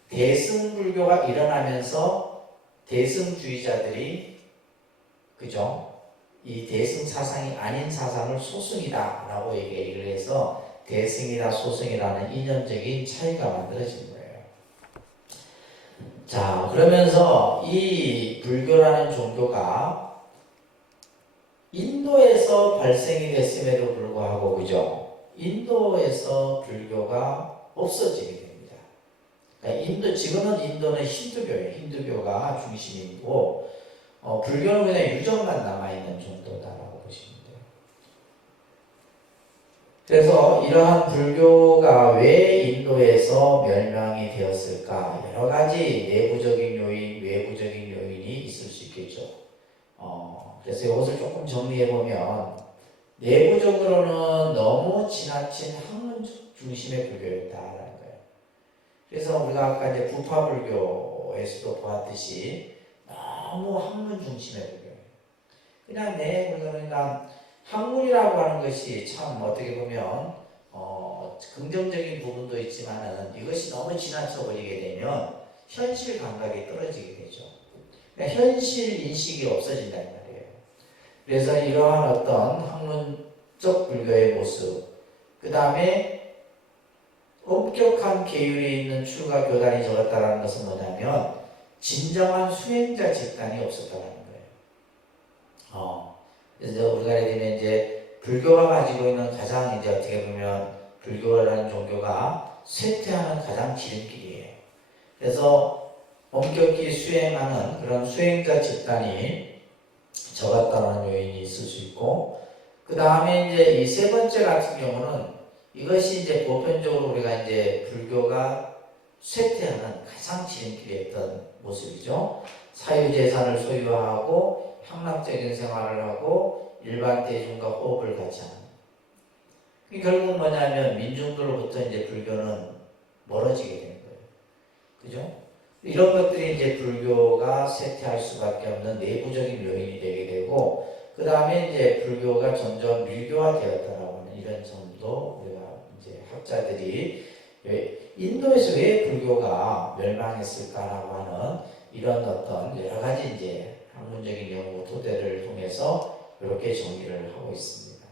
대승불교가 일어나면서 대승주의자들이 그죠? 이 대승 사상이 아닌 사상을 소승이다라고 얘기를 해서 대승이다 소승이라는 이념적인 차이가 만들어진 거예요. 자, 그러면서 이 불교라는 종교가 인도에서 발생이 됐음에도 불구하고 그죠? 인도에서 불교가 없어지게 됩니다. 그러니까 지금은 인도는 힌두교예요. 힌두교가 중심이고 불교는 그냥 유적만 남아있는 정도다라고 보시면 돼요. 그래서 이러한 불교가 왜 인도에서 멸망이 되었을까? 여러 가지 내부적인 요인, 외부적인 요인이 있을 수 있겠죠. 그래서 이것을 조금 정리해보면 내부적으로는 너무 지나친 학문 중심의 불교였다라는 거예요. 그래서 우리가 아까 이제 부파불교에서도 보았듯이 너무 학문 중심의 불교예요. 그냥 우리가 학문이라고 하는 것이 참 어떻게 보면 긍정적인 부분도 있지만은 이것이 너무 지나쳐 버리게 되면 현실 감각이 떨어지게 되죠. 그러니까 현실 인식이 없어진다는 말이에요. 그래서 이러한 어떤 학문적 불교의 모습, 그 다음에 엄격한 계율이 있는 출가 교단이 적었다는 것은 뭐냐면 진정한 수행자 집단이 없었다는 거예요. 그래서 우리가 예를 들면 이제 불교가 가지고 있는 가장 이제 어떻게 보면 불교라는 종교가 쇠퇴하는 가장 지름길이에요. 그래서 엄격히 수행하는 그런 수행자 집단이 적었다는 요인이 있을 수 있고, 그 다음에 이제 이 세 번째 같은 경우는 이것이 이제 보편적으로 우리가 이제 불교가 쇠퇴하는 가장 지름길이었던 모습이죠. 사유재산을 소유하고 향락적인 생활을 하고 일반 대중과 호흡을 같이 하는. 결국 뭐냐면 민중들로부터 이제 불교는 멀어지게 되는 거예요. 그죠? 이런 것들이 이제 불교가 쇠퇴할 수밖에 없는 내부적인 요인이 되게 되고, 그 다음에 이제 불교가 점점 밀교화 되었다라고 하는 이런 점도 우리가 이제 학자들이 인도에서 왜 불교가 멸망했을까라고 하는 이런 어떤 여러 가지 이제 학문적인 연구 토대를 통해서 이렇게 정리를 하고 있습니다.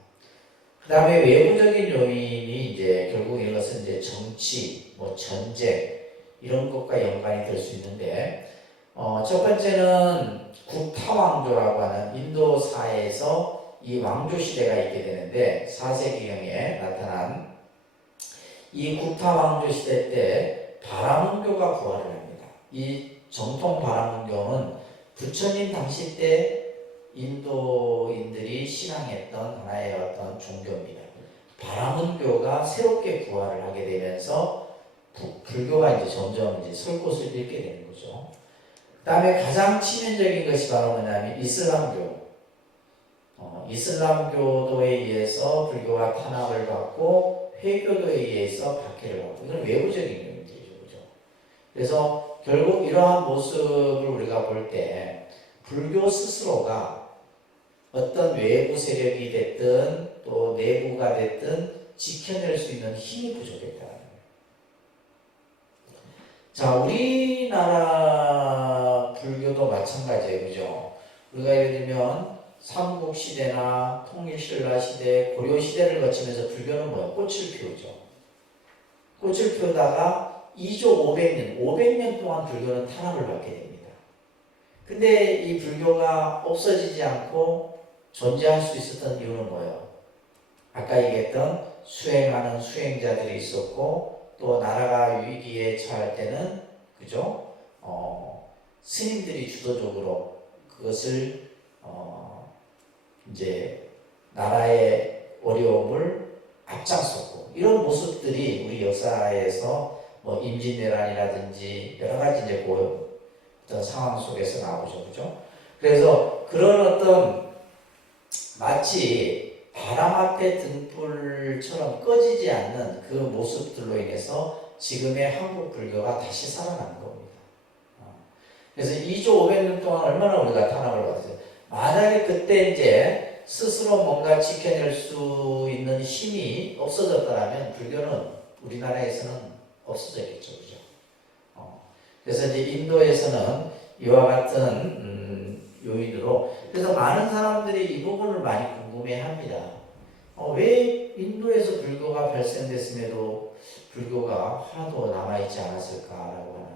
그 다음에 외부적인 요인이 이제 결국 이것은 이제 정치, 전쟁 이런 것과 연관이 될 수 있는데, 첫 번째는 국타왕조라고 하는 인도 사회에서 이 왕조 시대가 있게 되는데 4세기경에 나타난 이 국타왕조 시대 때 바라문교가 부활을 합니다. 이 정통 바라문교는 부처님 당시 때 인도인들이 신앙했던 하나의 어떤 종교입니다. 바라문교가 새롭게 부활을 하게 되면서 불교가 이제 점점 이제 설 곳을 잃게 되는 거죠. 그 다음에 가장 치명적인 것이 바로 뭐냐면 이슬람교. 이슬람교도에 의해서 불교가 탄압을 받고 회교도에 의해서 박해를 받고, 이건 외부적인 문제죠. 그죠? 그래서 결국 이러한 모습을 우리가 볼 때 불교 스스로가 어떤 외부 세력이 됐든 또 내부가 됐든 지켜낼 수 있는 힘이 부족했다는 거예요. 자, 우리나라 불교도 마찬가지예요. 그죠? 우리가 예를 들면 삼국시대나 통일신라 시대, 고려시대를 거치면서 불교는 뭐예요? 꽃을 피우죠. 꽃을 피우다가 2조 500년 동안 불교는 탄압을 받게 됩니다. 근데 이 불교가 없어지지 않고 존재할 수 있었던 이유는 뭐예요? 아까 얘기했던 수행하는 수행자들이 있었고, 또 나라가 위기에 처할 때는, 그죠? 스님들이 주도적으로 그것을 이제 나라의 어려움을 앞장섰고, 이런 모습들이 우리 역사에서 뭐 임진왜란이라든지 여러 가지 이제 어떤 상황 속에서 나오죠, 그죠? 그래서 그런 어떤 마치 바람 앞에 등불처럼 꺼지지 않는 그 모습들로 인해서 지금의 한국 불교가 다시 살아나는 겁니다. 그래서 2조 500년 동안 얼마나 우리가 탄압을 받았어요. 만약에 그때 이제 스스로 뭔가 지켜낼 수 있는 힘이 없어졌다면 불교는 우리나라에서는 없어졌겠죠, 그죠? 그래서 이제 인도에서는 이와 같은 요인으로, 그래서 많은 사람들이 이 부분을 많이 궁금해합니다. 왜 인도에서 불교가 발생됐음에도 불교가 하나도 남아있지 않았을까라고 하는.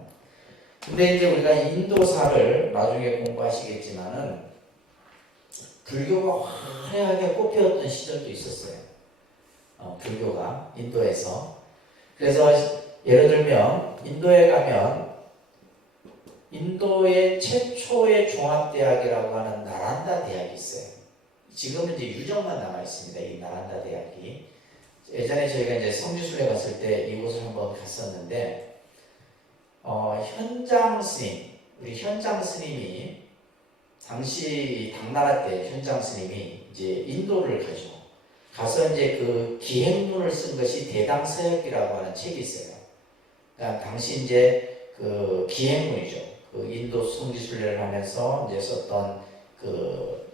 근데 이제 우리가 인도사를 나중에 공부하시겠지만은 불교가 화려하게 꽃피웠던 시절도 있었어요. 불교가 인도에서. 그래서 예를 들면 인도에 가면 인도의 최초의 종합대학이라고 하는 나란다 대학이 있어요. 지금은 이제 유적만 남아 있습니다. 이 나란다 대학이. 예전에 저희가 이제 성지순례 갔을 때 이곳을 한번 갔었는데, 현장 스님, 우리 현장 스님이 당시 당나라 때 현장 스님이 이제 인도를 가죠. 가서 이제 그 기행문을 쓴 것이 대당서역이라고 하는 책이 있어요. 그러니까 당시 이제 그 기행문이죠. 그 인도 성지순례를 하면서 이제 썼던 그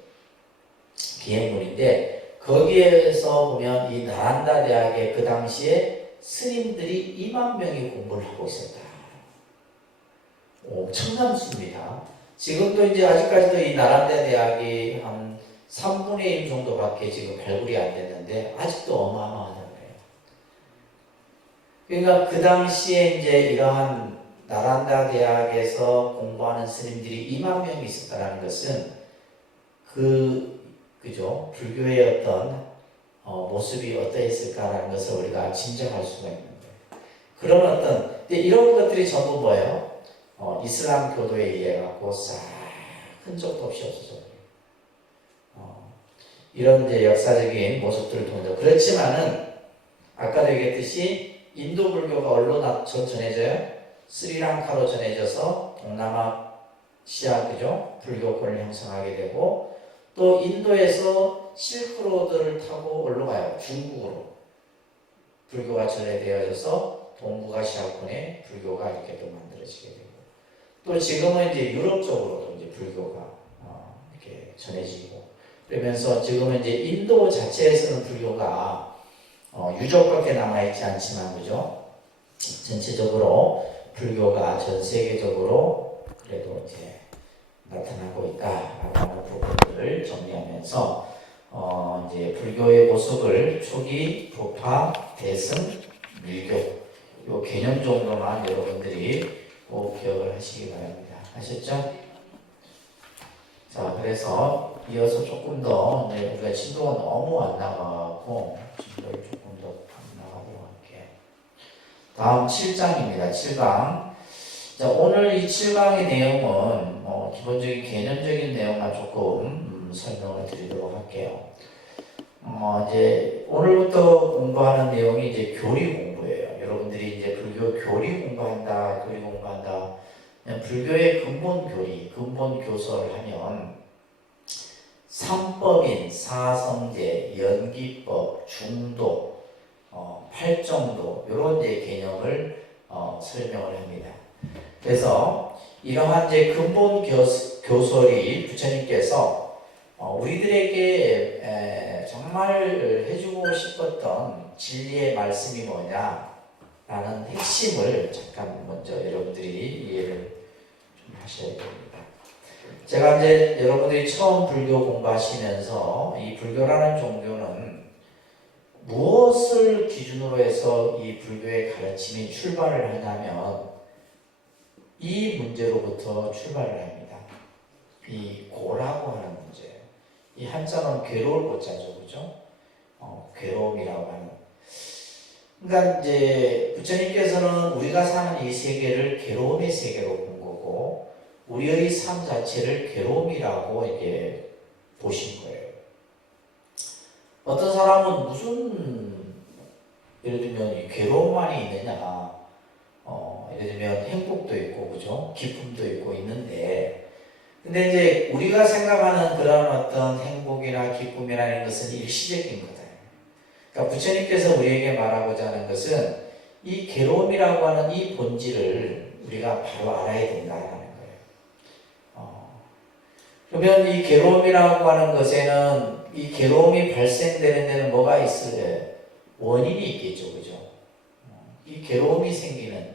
기행문인데, 거기에서 보면 이 나란다 대학에 그 당시에 스님들이 2만 명이 공부를 하고 있었다. 엄청난 수입니다. 지금도 이제 아직까지도 이 나란다 대학이 한 3분의 1 정도밖에 지금 발굴이 안 됐는데 아직도 어마어마하다는 거예요. 그러니까 그 당시에 이제 이러한 나란다 대학에서 공부하는 스님들이 2만 명이 있었다는 것은 그죠? 불교의 어떤 모습이 어떠했을까라는 것을 우리가 짐작할 수가 있는 거예요. 그런 어떤, 근데 이런 것들이 전부 뭐예요? 이슬람 교도에 의해 갖고 싹 흔적도 없이 없어져요. 이런 이제 역사적인 모습들을 통해서. 그렇지만은 아까도 얘기했듯이 인도 불교가 어디로 전해져요? 스리랑카로 전해져서 동남아시아, 그죠? 불교권을 형성하게 되고, 또 인도에서 실크로드를 타고 올라가요. 중국으로 불교가 전해되어져서 동북아시아권에 불교가 이렇게 또 만들어지게 되고, 또 지금은 이제 유럽 쪽으로도 이제 불교가 이렇게 전해지고, 그러면서 지금은 이제 인도 자체에서는 불교가 유적밖에 남아있지 않지만, 그죠? 전체적으로 불교가 전 세계적으로 그래도 이제 나타나고 있다라고 하는 부분들을 정리하면서 이제 불교의 모습을 초기, 부파, 대승, 밀교, 요 개념 정도만 여러분들이 꼭 기억을 하시기 바랍니다. 아셨죠? 자, 그래서 이어서 조금 더 우리가 진도가 너무 안 나가고 진도를 조금 더 나가도록 할게요. 다음 7장입니다. 7강. 자, 오늘 이 7강의 내용은 기본적인 개념적인 내용만 조금 설명을 드리도록 할게요. 이제 오늘부터 공부하는 내용이 이제 교리 공부예요. 여러분들이 이제 불교 교리 공부한다, 교리 공부한다. 그냥 불교의 근본 교리, 근본 교설을 하면 삼법인, 사성제, 연기법, 중도, 팔정도 이런 이제 개념을 설명을 합니다. 그래서 이러한 이제 근본 교설이 부처님께서 우리들에게 정말 해주고 싶었던 진리의 말씀이 뭐냐라는 핵심을 잠깐 먼저 여러분들이 이해를 좀 하셔야 됩니다. 제가 이제 여러분들이 처음 불교 공부하시면서 이 불교라는 종교는 무엇을 기준으로 해서 이 불교의 가르침이 출발을 하냐면 이 문제로부터 출발을 합니다. 이 고라고 하는 문제예요. 이 한자는 괴로울 고자죠, 그죠? 괴로움이라고 하는. 그러니까 이제 부처님께서는 우리가 사는 이 세계를 괴로움의 세계로 본 거고, 우리의 삶 자체를 괴로움이라고 이렇게 보신 거예요. 어떤 사람은 무슨 예를 들면 이 괴로움만이 있느냐, 예를 들면 행복도 있고, 그죠? 기쁨도 있고 있는데, 근데 이제 우리가 생각하는 그런 어떤 행복이나 기쁨이나 이런 것은 일시적인 거다. 그러니까 부처님께서 우리에게 말하고자 하는 것은 이 괴로움이라고 하는 이 본질을 우리가 바로 알아야 된다는 거예요. 그러면 이 괴로움이라고 하는 것에는 이 괴로움이 발생되는 데는 뭐가 있어요? 원인이 있겠죠, 그죠? 이 괴로움이 생기는.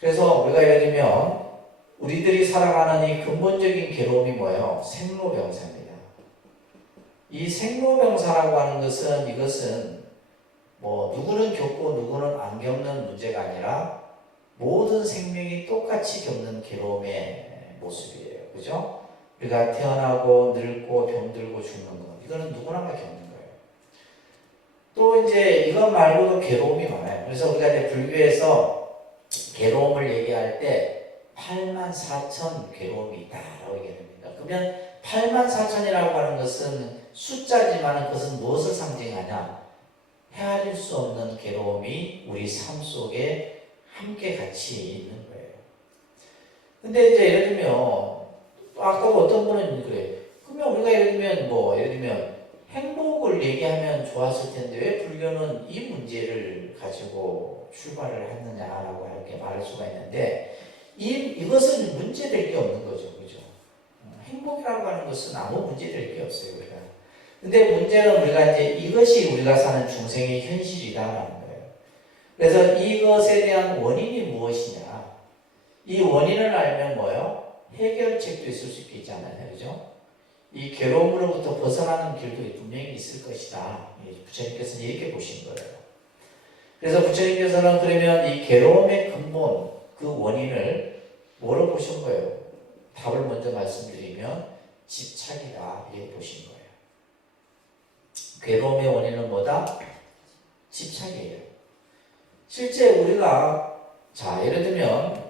그래서 우리가 예를 들면 우리들이 살아가는 이 근본적인 괴로움이 뭐예요? 생로병사입니다. 이 생로병사라고 하는 것은 이것은 뭐 누구는 겪고 누구는 안 겪는 문제가 아니라 모든 생명이 똑같이 겪는 괴로움의 모습이에요. 그죠? 우리가 태어나고 늙고 병들고 죽는 것. 이거는 누구나 겪는 거예요. 또 이제 이것 말고도 괴로움이 많아요. 그래서 우리가 이제 불교에서 괴로움을 얘기할 때 84,000 괴로움이 있다라고 얘기합니다. 그러면 84,000이라고 하는 것은 숫자지만 그것은 무엇을 상징하냐? 헤아릴 수 없는 괴로움이 우리 삶 속에 함께 같이 있는 거예요. 근데 이제 예를 들면 아까 어떤 분은 그래. 그러면 우리가 예를 들면 행복을 얘기하면 좋았을 텐데 왜 불교는 이 문제를 가지고 출발을 했느냐라고 이렇게 말할 수가 있는데 이것은 문제될 게 없는 거죠. 그죠? 행복이라고 하는 것은 아무 문제될 게 없어요. 우리가. 근데 문제는 우리가 이제 이것이 우리가 사는 중생의 현실이다라는 거예요. 그래서 이것에 대한 원인이 무엇이냐? 이 원인을 알면 뭐요? 해결책도 있을 수 있잖아요. 그죠? 이 괴로움으로부터 벗어나는 길도 분명히 있을 것이다. 부처님께서는 이렇게 보신 거예요. 그래서 부처님께서는 그러면 이 괴로움의 근본, 그 원인을 뭐로 보신 거예요? 답을 먼저 말씀드리면 집착이다. 이렇게 보신 거예요. 괴로움의 원인은 뭐다? 집착이에요. 실제 우리가 예를 들면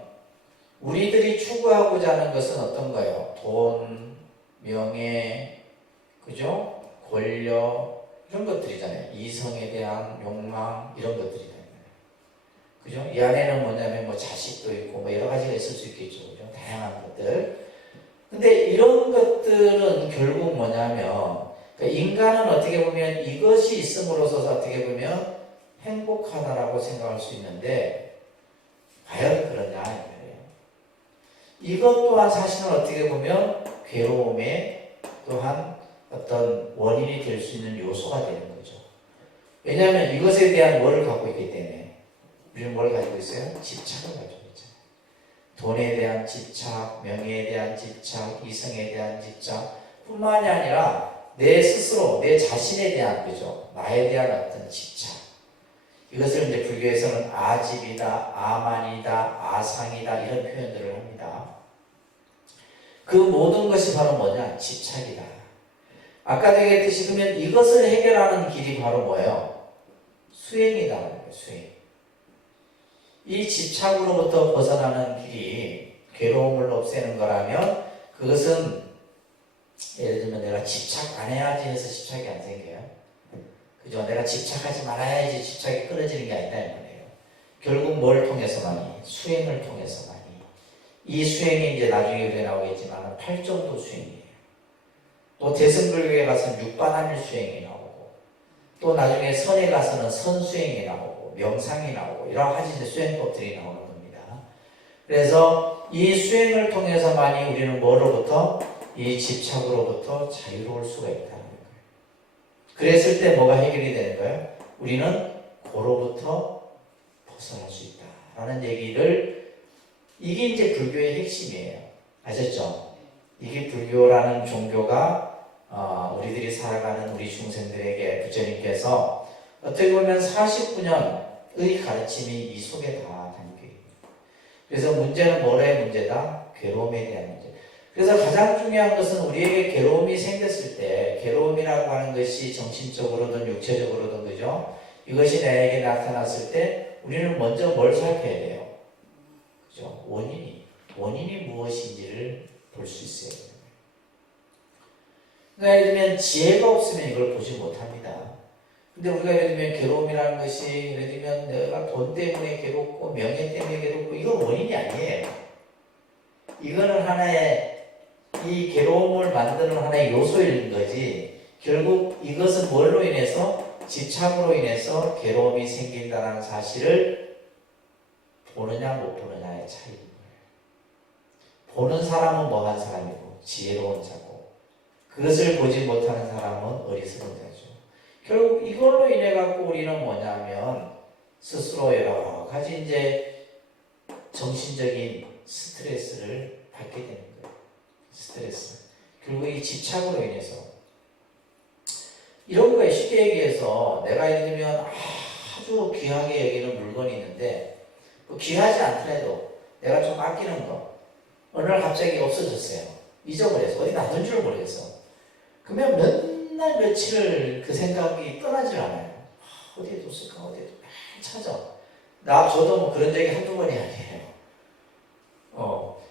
우리들이 추구하고자 하는 것은 어떤 거예요? 돈, 명예, 그죠? 권력 이런 것들이잖아요. 이성에 대한 욕망 이런 것들이잖아요. 그죠? 이 안에는 뭐냐면 뭐 자식도 있고 뭐 여러 가지가 있을 수 있겠죠. 그죠? 다양한 것들. 근데 이런 것들은 결국 뭐냐면 그러니까 인간은 어떻게 보면 이것이 있음으로써 어떻게 보면 행복하다라고 생각할 수 있는데 과연 그러냐? 이것 또한 사실은 어떻게 보면 괴로움의 또한 어떤 원인이 될 수 있는 요소가 되는 거죠. 왜냐하면 이것에 대한 뭐를 갖고 있기 때문에 우리는 뭘 가지고 있어요? 집착을 가지고 있잖아요. 돈에 대한 집착, 명예에 대한 집착, 이성에 대한 집착 뿐만이 아니라 내 스스로, 내 자신에 대한 그죠? 나에 대한 어떤 집착. 이것을 이제 불교에서는 아집이다, 아만이다, 아상이다 이런 표현들을 합니다. 그 모든 것이 바로 뭐냐? 집착이다. 아까 얘기했듯이 그러면 이것을 해결하는 길이 바로 뭐예요? 수행이다. 수행. 이 집착으로부터 벗어나는 길이 괴로움을 없애는 거라면 그것은 예를 들면 내가 집착 안 해야지 해서 집착이 안 생겨요. 그죠? 내가 집착하지 말아야지 집착이 끊어지는 게 아니다 이 말이에요. 결국 뭘 통해서만이? 수행을 통해서만이. 이 수행이 이제 나중에 우리가 나오겠지만 팔정도 수행이에요. 또 대승불교에 가서는 육반함일 수행이 나오고, 또 나중에 선에 가서는 선수행이 나오고 명상이 나오고 여러 가지 이제 수행법들이 나오는 겁니다. 그래서 이 수행을 통해서만이 우리는 뭐로부터? 이 집착으로부터 자유로울 수가 있다는 거예요. 그랬을 때 뭐가 해결이 되는 거예요? 우리는 고로부터 벗어날 수 있다라는 얘기를, 이게 이제 불교의 핵심이에요. 아셨죠? 이게 불교라는 종교가 우리들이 살아가는 우리 중생들에게 부처님께서 어떻게 보면 49년의 가르침이 이 속에 다 담겨 있습니다. 그래서 문제는 뭐의 문제다? 괴로움에 대한 문제. 그래서 가장 중요한 것은 우리에게 괴로움이 생겼을 때, 괴로움이라고 하는 것이 정신적으로든 육체적으로든, 그죠? 이것이 나에게 나타났을 때 우리는 먼저 뭘 살펴야 돼요? 그죠? 원인이 무엇인지를 볼 수 있어야 돼요. 그러니까 예를 들면 지혜가 없으면 이걸 보지 못합니다. 근데 우리가 예를 들면 괴로움이라는 것이, 예를 들면 내가 돈 때문에 괴롭고 명예 때문에 괴롭고, 이건 원인이 아니에요. 이거는 하나의, 이 괴로움을 만드는 하나의 요소인 거지, 결국 이것은 뭘로 인해서? 집착으로 인해서 괴로움이 생긴다는 사실을 보느냐 못 보느냐의 차이인 거예요. 보는 사람은 뭐한 사람이고 지혜로운 자고, 그것을 보지 못하는 사람은 어리석은 자죠. 결국 이걸로 인해 갖고 우리는 뭐냐면 스스로 여러 가지 이제 정신적인 스트레스를 받게 되는 거예요. 스트레스. 결국 이 집착으로 인해서. 이런 거에 쉽게 얘기해서 내가 예를 들면 아주 귀하게 여기는 물건이 있는데, 귀하지 않더라도 내가 좀 아끼는 거 어느 날 갑자기 없어졌어요. 잊어버려서 어디 놔둔 줄 모르겠어. 그러면 몇 날 며칠을 그 생각이 떠나질 않아요. 어디에 뒀을까 어디에 뒀을까 찾아. 저도 뭐 그런 적이 한두 번이 아니에요.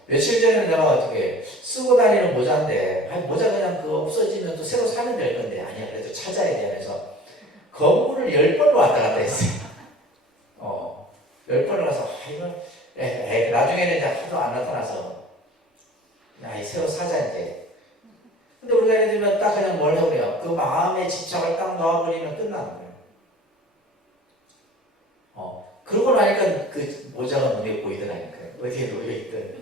며칠 전에 내가 어떻게 쓰고 다니는 모자인데, 모자 그냥 그 없어지면 또 새로 사면 될 건데, 아니야 그래도 찾아야 돼 하면서 건물을 10번도 왔다 갔다 했어요. 10번을 가서 이거 나중에는 이제 하도 안 나타나서 새로 사자 이제. 근데 우리가 예를 들면 딱 그냥 뭘 해버려, 그 마음의 집착을 딱 놓아버리면 끝나는 거예요. 그러고 나니까 그 모자가 눈에 보이더라니까요. 어디에 놓여있든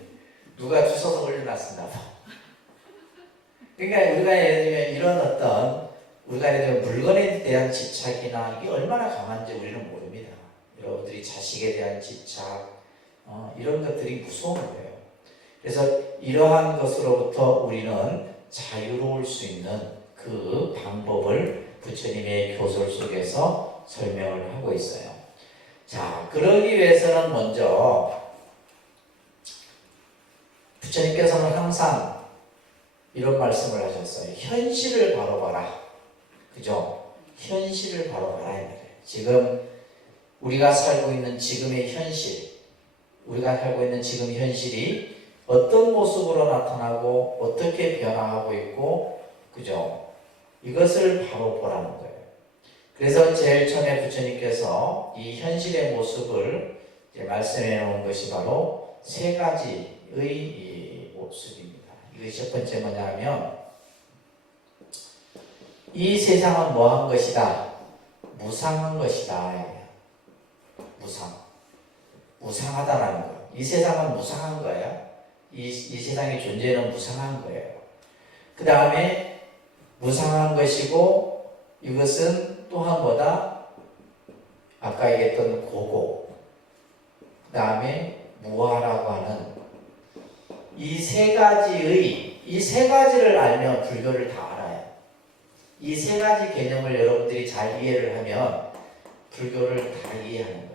누가 주워서 올려놨었나 봐. 그러니까 우리가 예를 들면 이런 어떤, 우리가 예를 들면 물건에 대한 집착이나 이게 얼마나 강한지 우리는 모릅니다. 여러분들이 자식에 대한 집착, 이런 것들이 무서운 거예요. 그래서 이러한 것으로부터 우리는 자유로울 수 있는 그 방법을 부처님의 교설 속에서 설명을 하고 있어요. 자, 그러기 위해서는 먼저 부처님께서는 항상 이런 말씀을 하셨어요. 현실을 바로 봐라. 그죠? 현실을 바로 봐라. 지금 우리가 살고 있는 지금의 현실, 우리가 살고 있는 지금 현실이 어떤 모습으로 나타나고 어떻게 변화하고 있고, 그죠? 이것을 바로 보라는 거예요. 그래서 제일 처음에 부처님께서 이 현실의 모습을 이제 말씀해 놓은 것이 바로 세 가지의 이 모습입니다. 이게 첫 번째 뭐냐면, 이 세상은 뭐한 것이다? 무상한 것이다. 무상하다라는 거예요. 이 세상은 무상한 거예요. 이 세상의 존재는 무상한 거예요. 그 다음에 무상한 것이고, 이것은 또한 뭐다? 아까 얘기했던 고고, 그 다음에 무아라고 하는 이 세 가지를 알면 불교를 다 알아요. 이 세 가지 개념을 여러분들이 잘 이해를 하면 불교를 다 이해하는 거예요.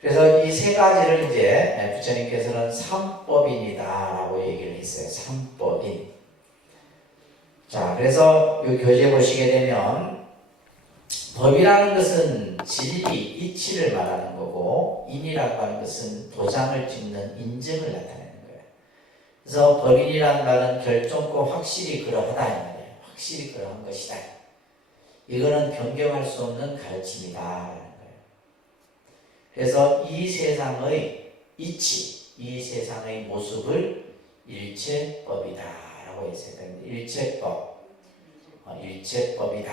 그래서 이 세 가지를 이제 부처님께서는 삼법인이다라고 얘기를 했어요. 삼법인. 자, 그래서 이 교재 보시게 되면 법이라는 것은 진리, 이치를 말하는 거고, 인이라고 하는 것은 도장을 찍는 인증을 나타내는 거예요. 그래서 법인이라는 말은 결정코 확실히 그러하다 이 말이에요. 확실히 그러한 것이다. 이거는 변경할 수 없는 가르침이다. 그래서 이 세상의 이치, 이 세상의 모습을 일체법이다 라고 했어요. 일체법, 일체법이다.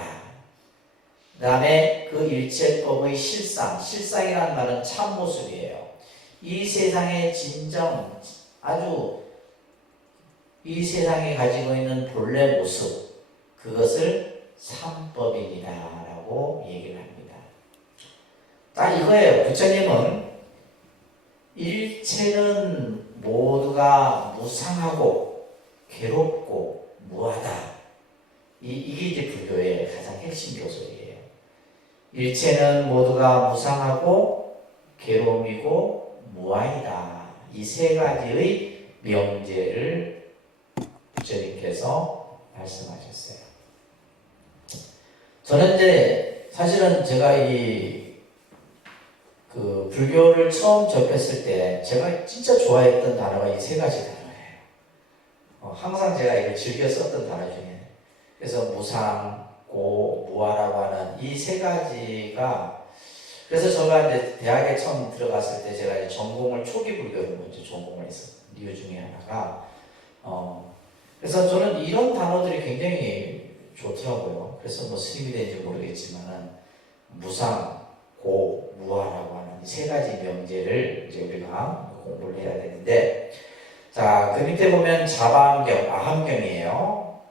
그 다음에 그 일체법의 실상, 실상이라는 말은 참모습이에요. 이 세상의 진정, 아주 이 세상에 가지고 있는 본래 모습, 그것을 삼법입니다 라고 얘기를 합니다. 딱 이거예요. 부처님은 일체는 모두가 무상하고 괴롭고 무하다. 이게 이제 불교의 가장 핵심 요소예요. 일체는 모두가 무상하고 괴로움이고 무아이다. 이 세 가지의 명제를 부처님께서 말씀하셨어요. 저는 이제 사실은 제가 그 불교를 처음 접했을 때 제가 진짜 좋아했던 단어가 이 세 가지 단어예요. 항상 제가 이걸 즐겨 썼던 단어 중에, 그래서 무상, 고, 무아라고 하는 이 세 가지가, 그래서 제가 이제 대학에 처음 들어갔을 때 제가 이제 전공을 초기 불교를 먼저 전공을 했었어요. 이유 중에 하나가 그래서 저는 이런 단어들이 굉장히 좋더라고요. 그래서 뭐 스님이 된지 모르겠지만은 무상, 고, 무아라고 하는 이 세 가지 명제를 이제 우리가 공부를 해야 되는데, 자, 그 밑에 보면 자바암경, 아함경이에요.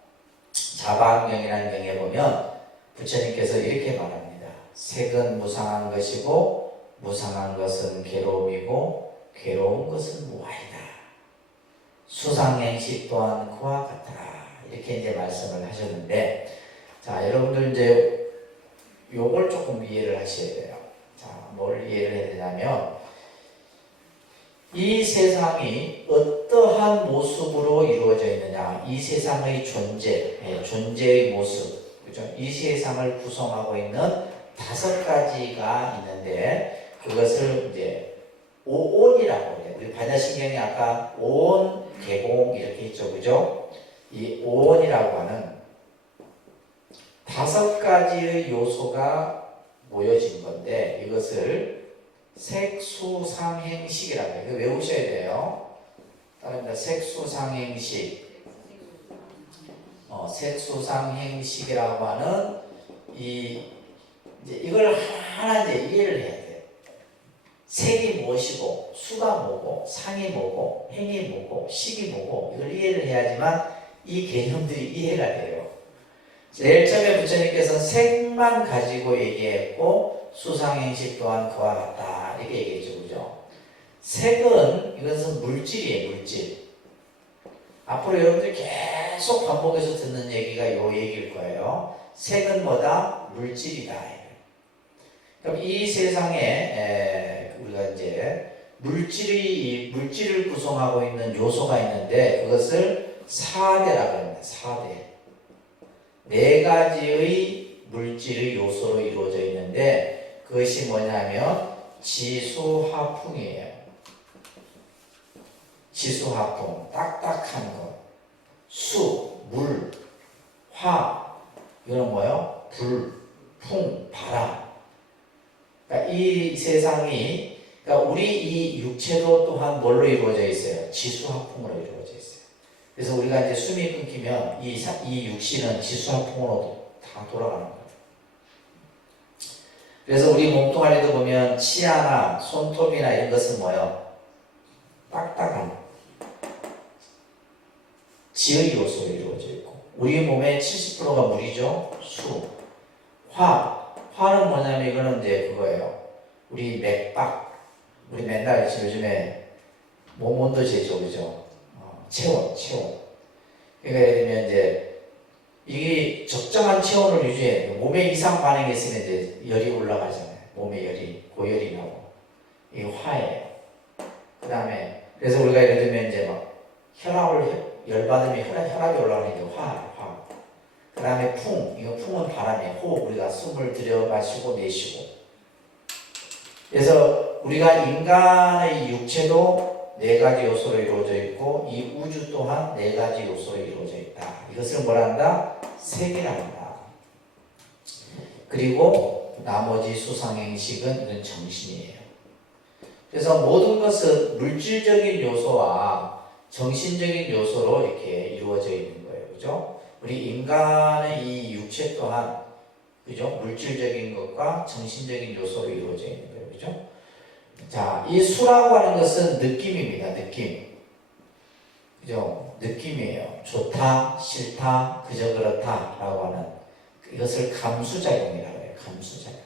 자바암경이라는 경에 보면 부처님께서 이렇게 말합니다. 색은 무상한 것이고 무상한 것은 괴로움이고 괴로운 것은 무아이다. 수상행식 또한 그와 같더라. 이렇게 이제 말씀을 하셨는데, 자, 여러분들 이제 요걸 조금 이해를 하셔야 돼요. 자, 뭘 이해를 해야 되냐면, 이 세상이 어떠한 모습으로 이루어져 있느냐, 이 세상의 존재, 존재의 모습, 그죠? 이 세상을 구성하고 있는 5가지가 있는데, 그것을 이제 오온이라고 해요. 우리 반야신경이 아까 오온, 개공 이렇게 있죠, 그죠? 이 오온이라고 하는 5가지의 요소가 모여진 건데, 이것을 색수상행식이라고 해요. 이거 외우셔야 돼요. 따릅니다. 색수상행식. 색수상행식이라고 하는 이걸 하나 이제 이해를 해야 돼요. 색이 무엇이고, 수가 뭐고, 상이 뭐고, 행이 뭐고, 식이 뭐고, 이걸 이해를 해야지만 이 개념들이 이해가 돼요. 제일 처음에 부처님께서는 색만 가지고 얘기했고, 수상행식 또한 그와 같다. 이렇게 얘기했죠. 그죠? 색은, 이것은 물질이에요, 물질. 앞으로 여러분들이 계속 반복해서 듣는 얘기가 이 얘기일 거예요. 색은 뭐다? 물질이다. 그럼 이 세상에 우리가 이제 물질을 구성하고 있는 요소가 있는데, 그것을 사대라고 합니다. 사대. 4가지의 물질의 요소로 이루어져 있는데, 그것이 뭐냐면 지수화풍이에요. 지수화풍, 딱딱한 것. 수, 물, 화, 이거는 뭐예요? 불, 풍, 바람. 그러니까 이 세상이, 그러니까 우리 이 육체도 또한 뭘로 이루어져 있어요? 지수화풍으로 이루어져 있어요. 그래서 우리가 이제 숨이 끊기면 이 육신은 지수화풍으로 다 돌아가는 거예요. 그래서 우리 몸뚱아리도 보면 치아나 손톱이나 이런 것은 뭐예요? 딱딱한 지의 요소로 이루어져 있고, 우리 몸의 70%가 물이죠. 수. 화는 뭐냐면 이거는 이제 그거예요. 우리 맥박, 우리 맨날 요즘에 몸 온도 재죠, 그죠? 체온. 그러니까 예를 들면 이제 이게 적정한 체온을 유지해. 몸에 이상 반응이 있으면 이제 열이 올라가잖아요. 몸에 열이, 고열이 나고. 이게 화예요. 그 다음에, 그래서 우리가 예를 들면 이제 막 열받으면 혈압이 올라가는 게 화. 그 다음에 이거 풍은 바람이에요. 호흡, 우리가 숨을 들여 마시고 내쉬고. 그래서 우리가 인간의 육체도 네 가지 요소로 이루어져 있고 이 우주 또한 네 가지 요소로 이루어져 있다. 이것을 뭐라 한다? 세계라 한다. 그리고 나머지 수상행식은 이건 정신이에요. 그래서 모든 것은 물질적인 요소와 정신적인 요소로 이렇게 이루어져 있는 거예요. 그죠? 우리 인간의 이 육체 또한 그죠? 물질적인 것과 정신적인 요소로 이루어져 있는 거예요. 그죠? 자, 이 수라고 하는 것은 느낌입니다. 느낌. 그죠? 느낌이에요. 좋다, 싫다, 그저 그렇다 라고 하는 이것을 감수작용이라고 해요. 감수작용.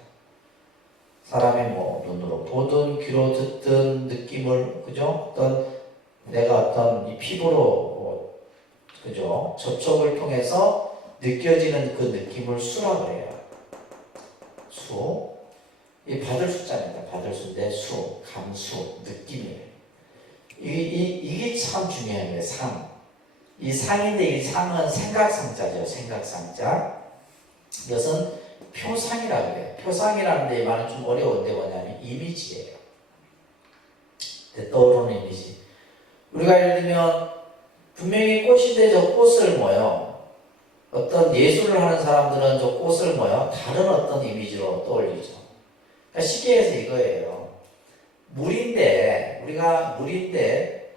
사람의 뭐 눈으로 보든 귀로 듣든 느낌을 그죠? 어떤 내가 어떤 이 피부로 그죠? 접촉을 통해서 느껴지는 그 느낌을 수라고 해요. 수. 이 받을 숫자입니다. 받을 수인데 수, 감수, 느낌이에요. 이게 참 중요한 거예요. 상. 이 상인데 이 상은 생각상자죠. 생각상자. 이것은 표상이라고 해요. 표상이라는 데 이 말은 좀 어려운데 뭐냐면 이미지예요. 떠오르는 이미지. 우리가 예를 들면 분명히 꽃인데 저 꽃을 뭐요? 어떤 예술을 하는 사람들은 저 꽃을 뭐요? 다른 어떤 이미지로 떠올리죠. 그러니까 쉽게 해서 이거예요. 물인데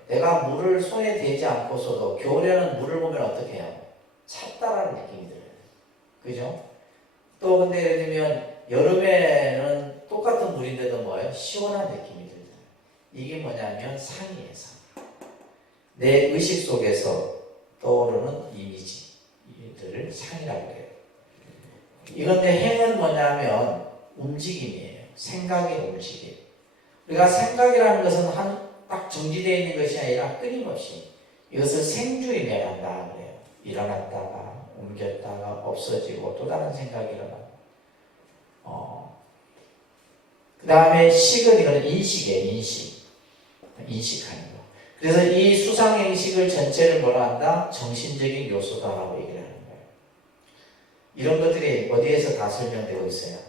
내가 물을 손에 대지 않고서도 겨울에는 물을 보면 어떻게 해요? 찼다라는 느낌이 들어요. 그죠? 또 근데 예를 들면 여름에는 똑같은 물인데도 뭐예요? 시원한 느낌이 들잖아요. 이게 뭐냐면 상이에요. 상. 내 의식 속에서 떠오르는 이미지를 상이라고 해요. 이건데 행은 뭐냐면 움직임이에요. 생각의 움직임. 우리가 생각이라는 것은 딱 정지되어 있는 것이 아니라 끊임없이 이것을 생주임해야 한다 그래요. 일어났다가 옮겼다가 없어지고 또 다른 생각이 일어나고. 그 다음에 식은 이거는 인식이에요. 인식하는 거. 그래서 이 수상행식을 전체를 뭐라 한다? 정신적인 요소다라고 얘기를 하는 거예요. 이런 것들이 어디에서 다 설명되고 있어요?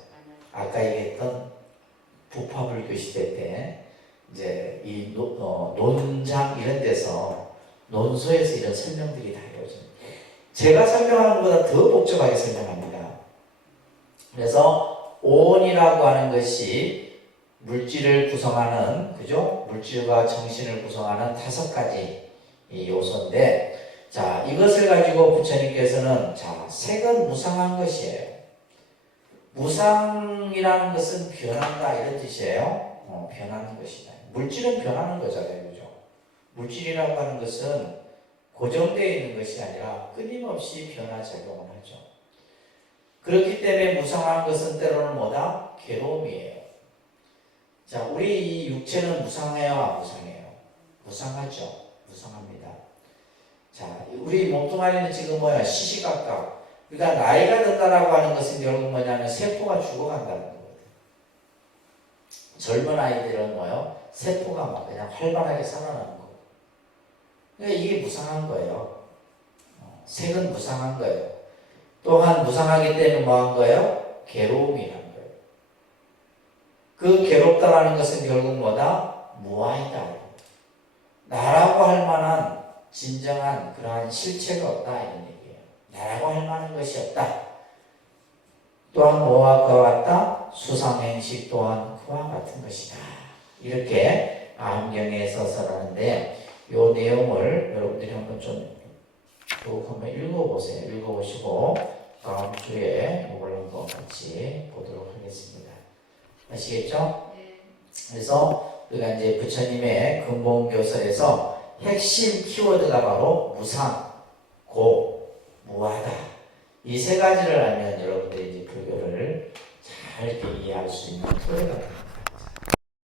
아까 얘기했던 부파불교 시대 때 이제 이 논장 이런 데서 논소에서 이런 설명들이 다 이루어집니다. 제가 설명하는 것보다 더 복잡하게 설명합니다. 그래서 오온이라고 하는 것이 물질을 구성하는 그죠? 물질과 정신을 구성하는 5가지 이 요소인데 자 이것을 가지고 부처님께서는 자 색은 무상한 것이에요. 무상이라는 것은 변한다 이런 뜻이에요. 변하는 것이다. 물질은 변하는 거잖아요. 그죠? 물질이라고 하는 것은 고정되어 있는 것이 아니라 끊임없이 변화작용을 하죠. 그렇기 때문에 무상한 것은 때로는 뭐다? 괴로움이에요. 자, 우리 이 육체는 무상해요? 안 무상해요? 무상하죠. 무상합니다. 자, 우리 몸뚱아리는 지금 뭐야? 시시각각. 그러니까 나이가 든다라고 하는 것은 결국 뭐냐면 세포가 죽어간다는 거거든요. 젊은 아이들은 뭐요? 세포가 막 그냥 활발하게 살아나는 거고. 그러니까 이게 무상한 거예요. 색은 무상한 거예요. 또한 무상하기 때문에 뭐한 거예요? 괴로움이라는 거예요. 그 괴롭다라는 것은 결국 뭐다? 무아이다. 나라고 할 만한 진정한 그러한 실체가 없다 이런 얘기예요. 나라고 할 만한 것이 없다. 또한 뭐와 그와 같다? 수상행식 또한 그와 같은 것이다. 이렇게 암경에서 설하는데 이 내용을 여러분들이 한번 좀 쭉 한번 읽어보세요. 읽어보시고 다음 주에 이걸 한번 같이 보도록 하겠습니다. 아시겠죠? 그래서 우리가 이제 부처님의 근본교설에서 핵심 키워드가 바로 무상, 고, 무하다. 이 3가지를 알면 여러분들이 이제 불교를 잘 이해할 수 있는 토대가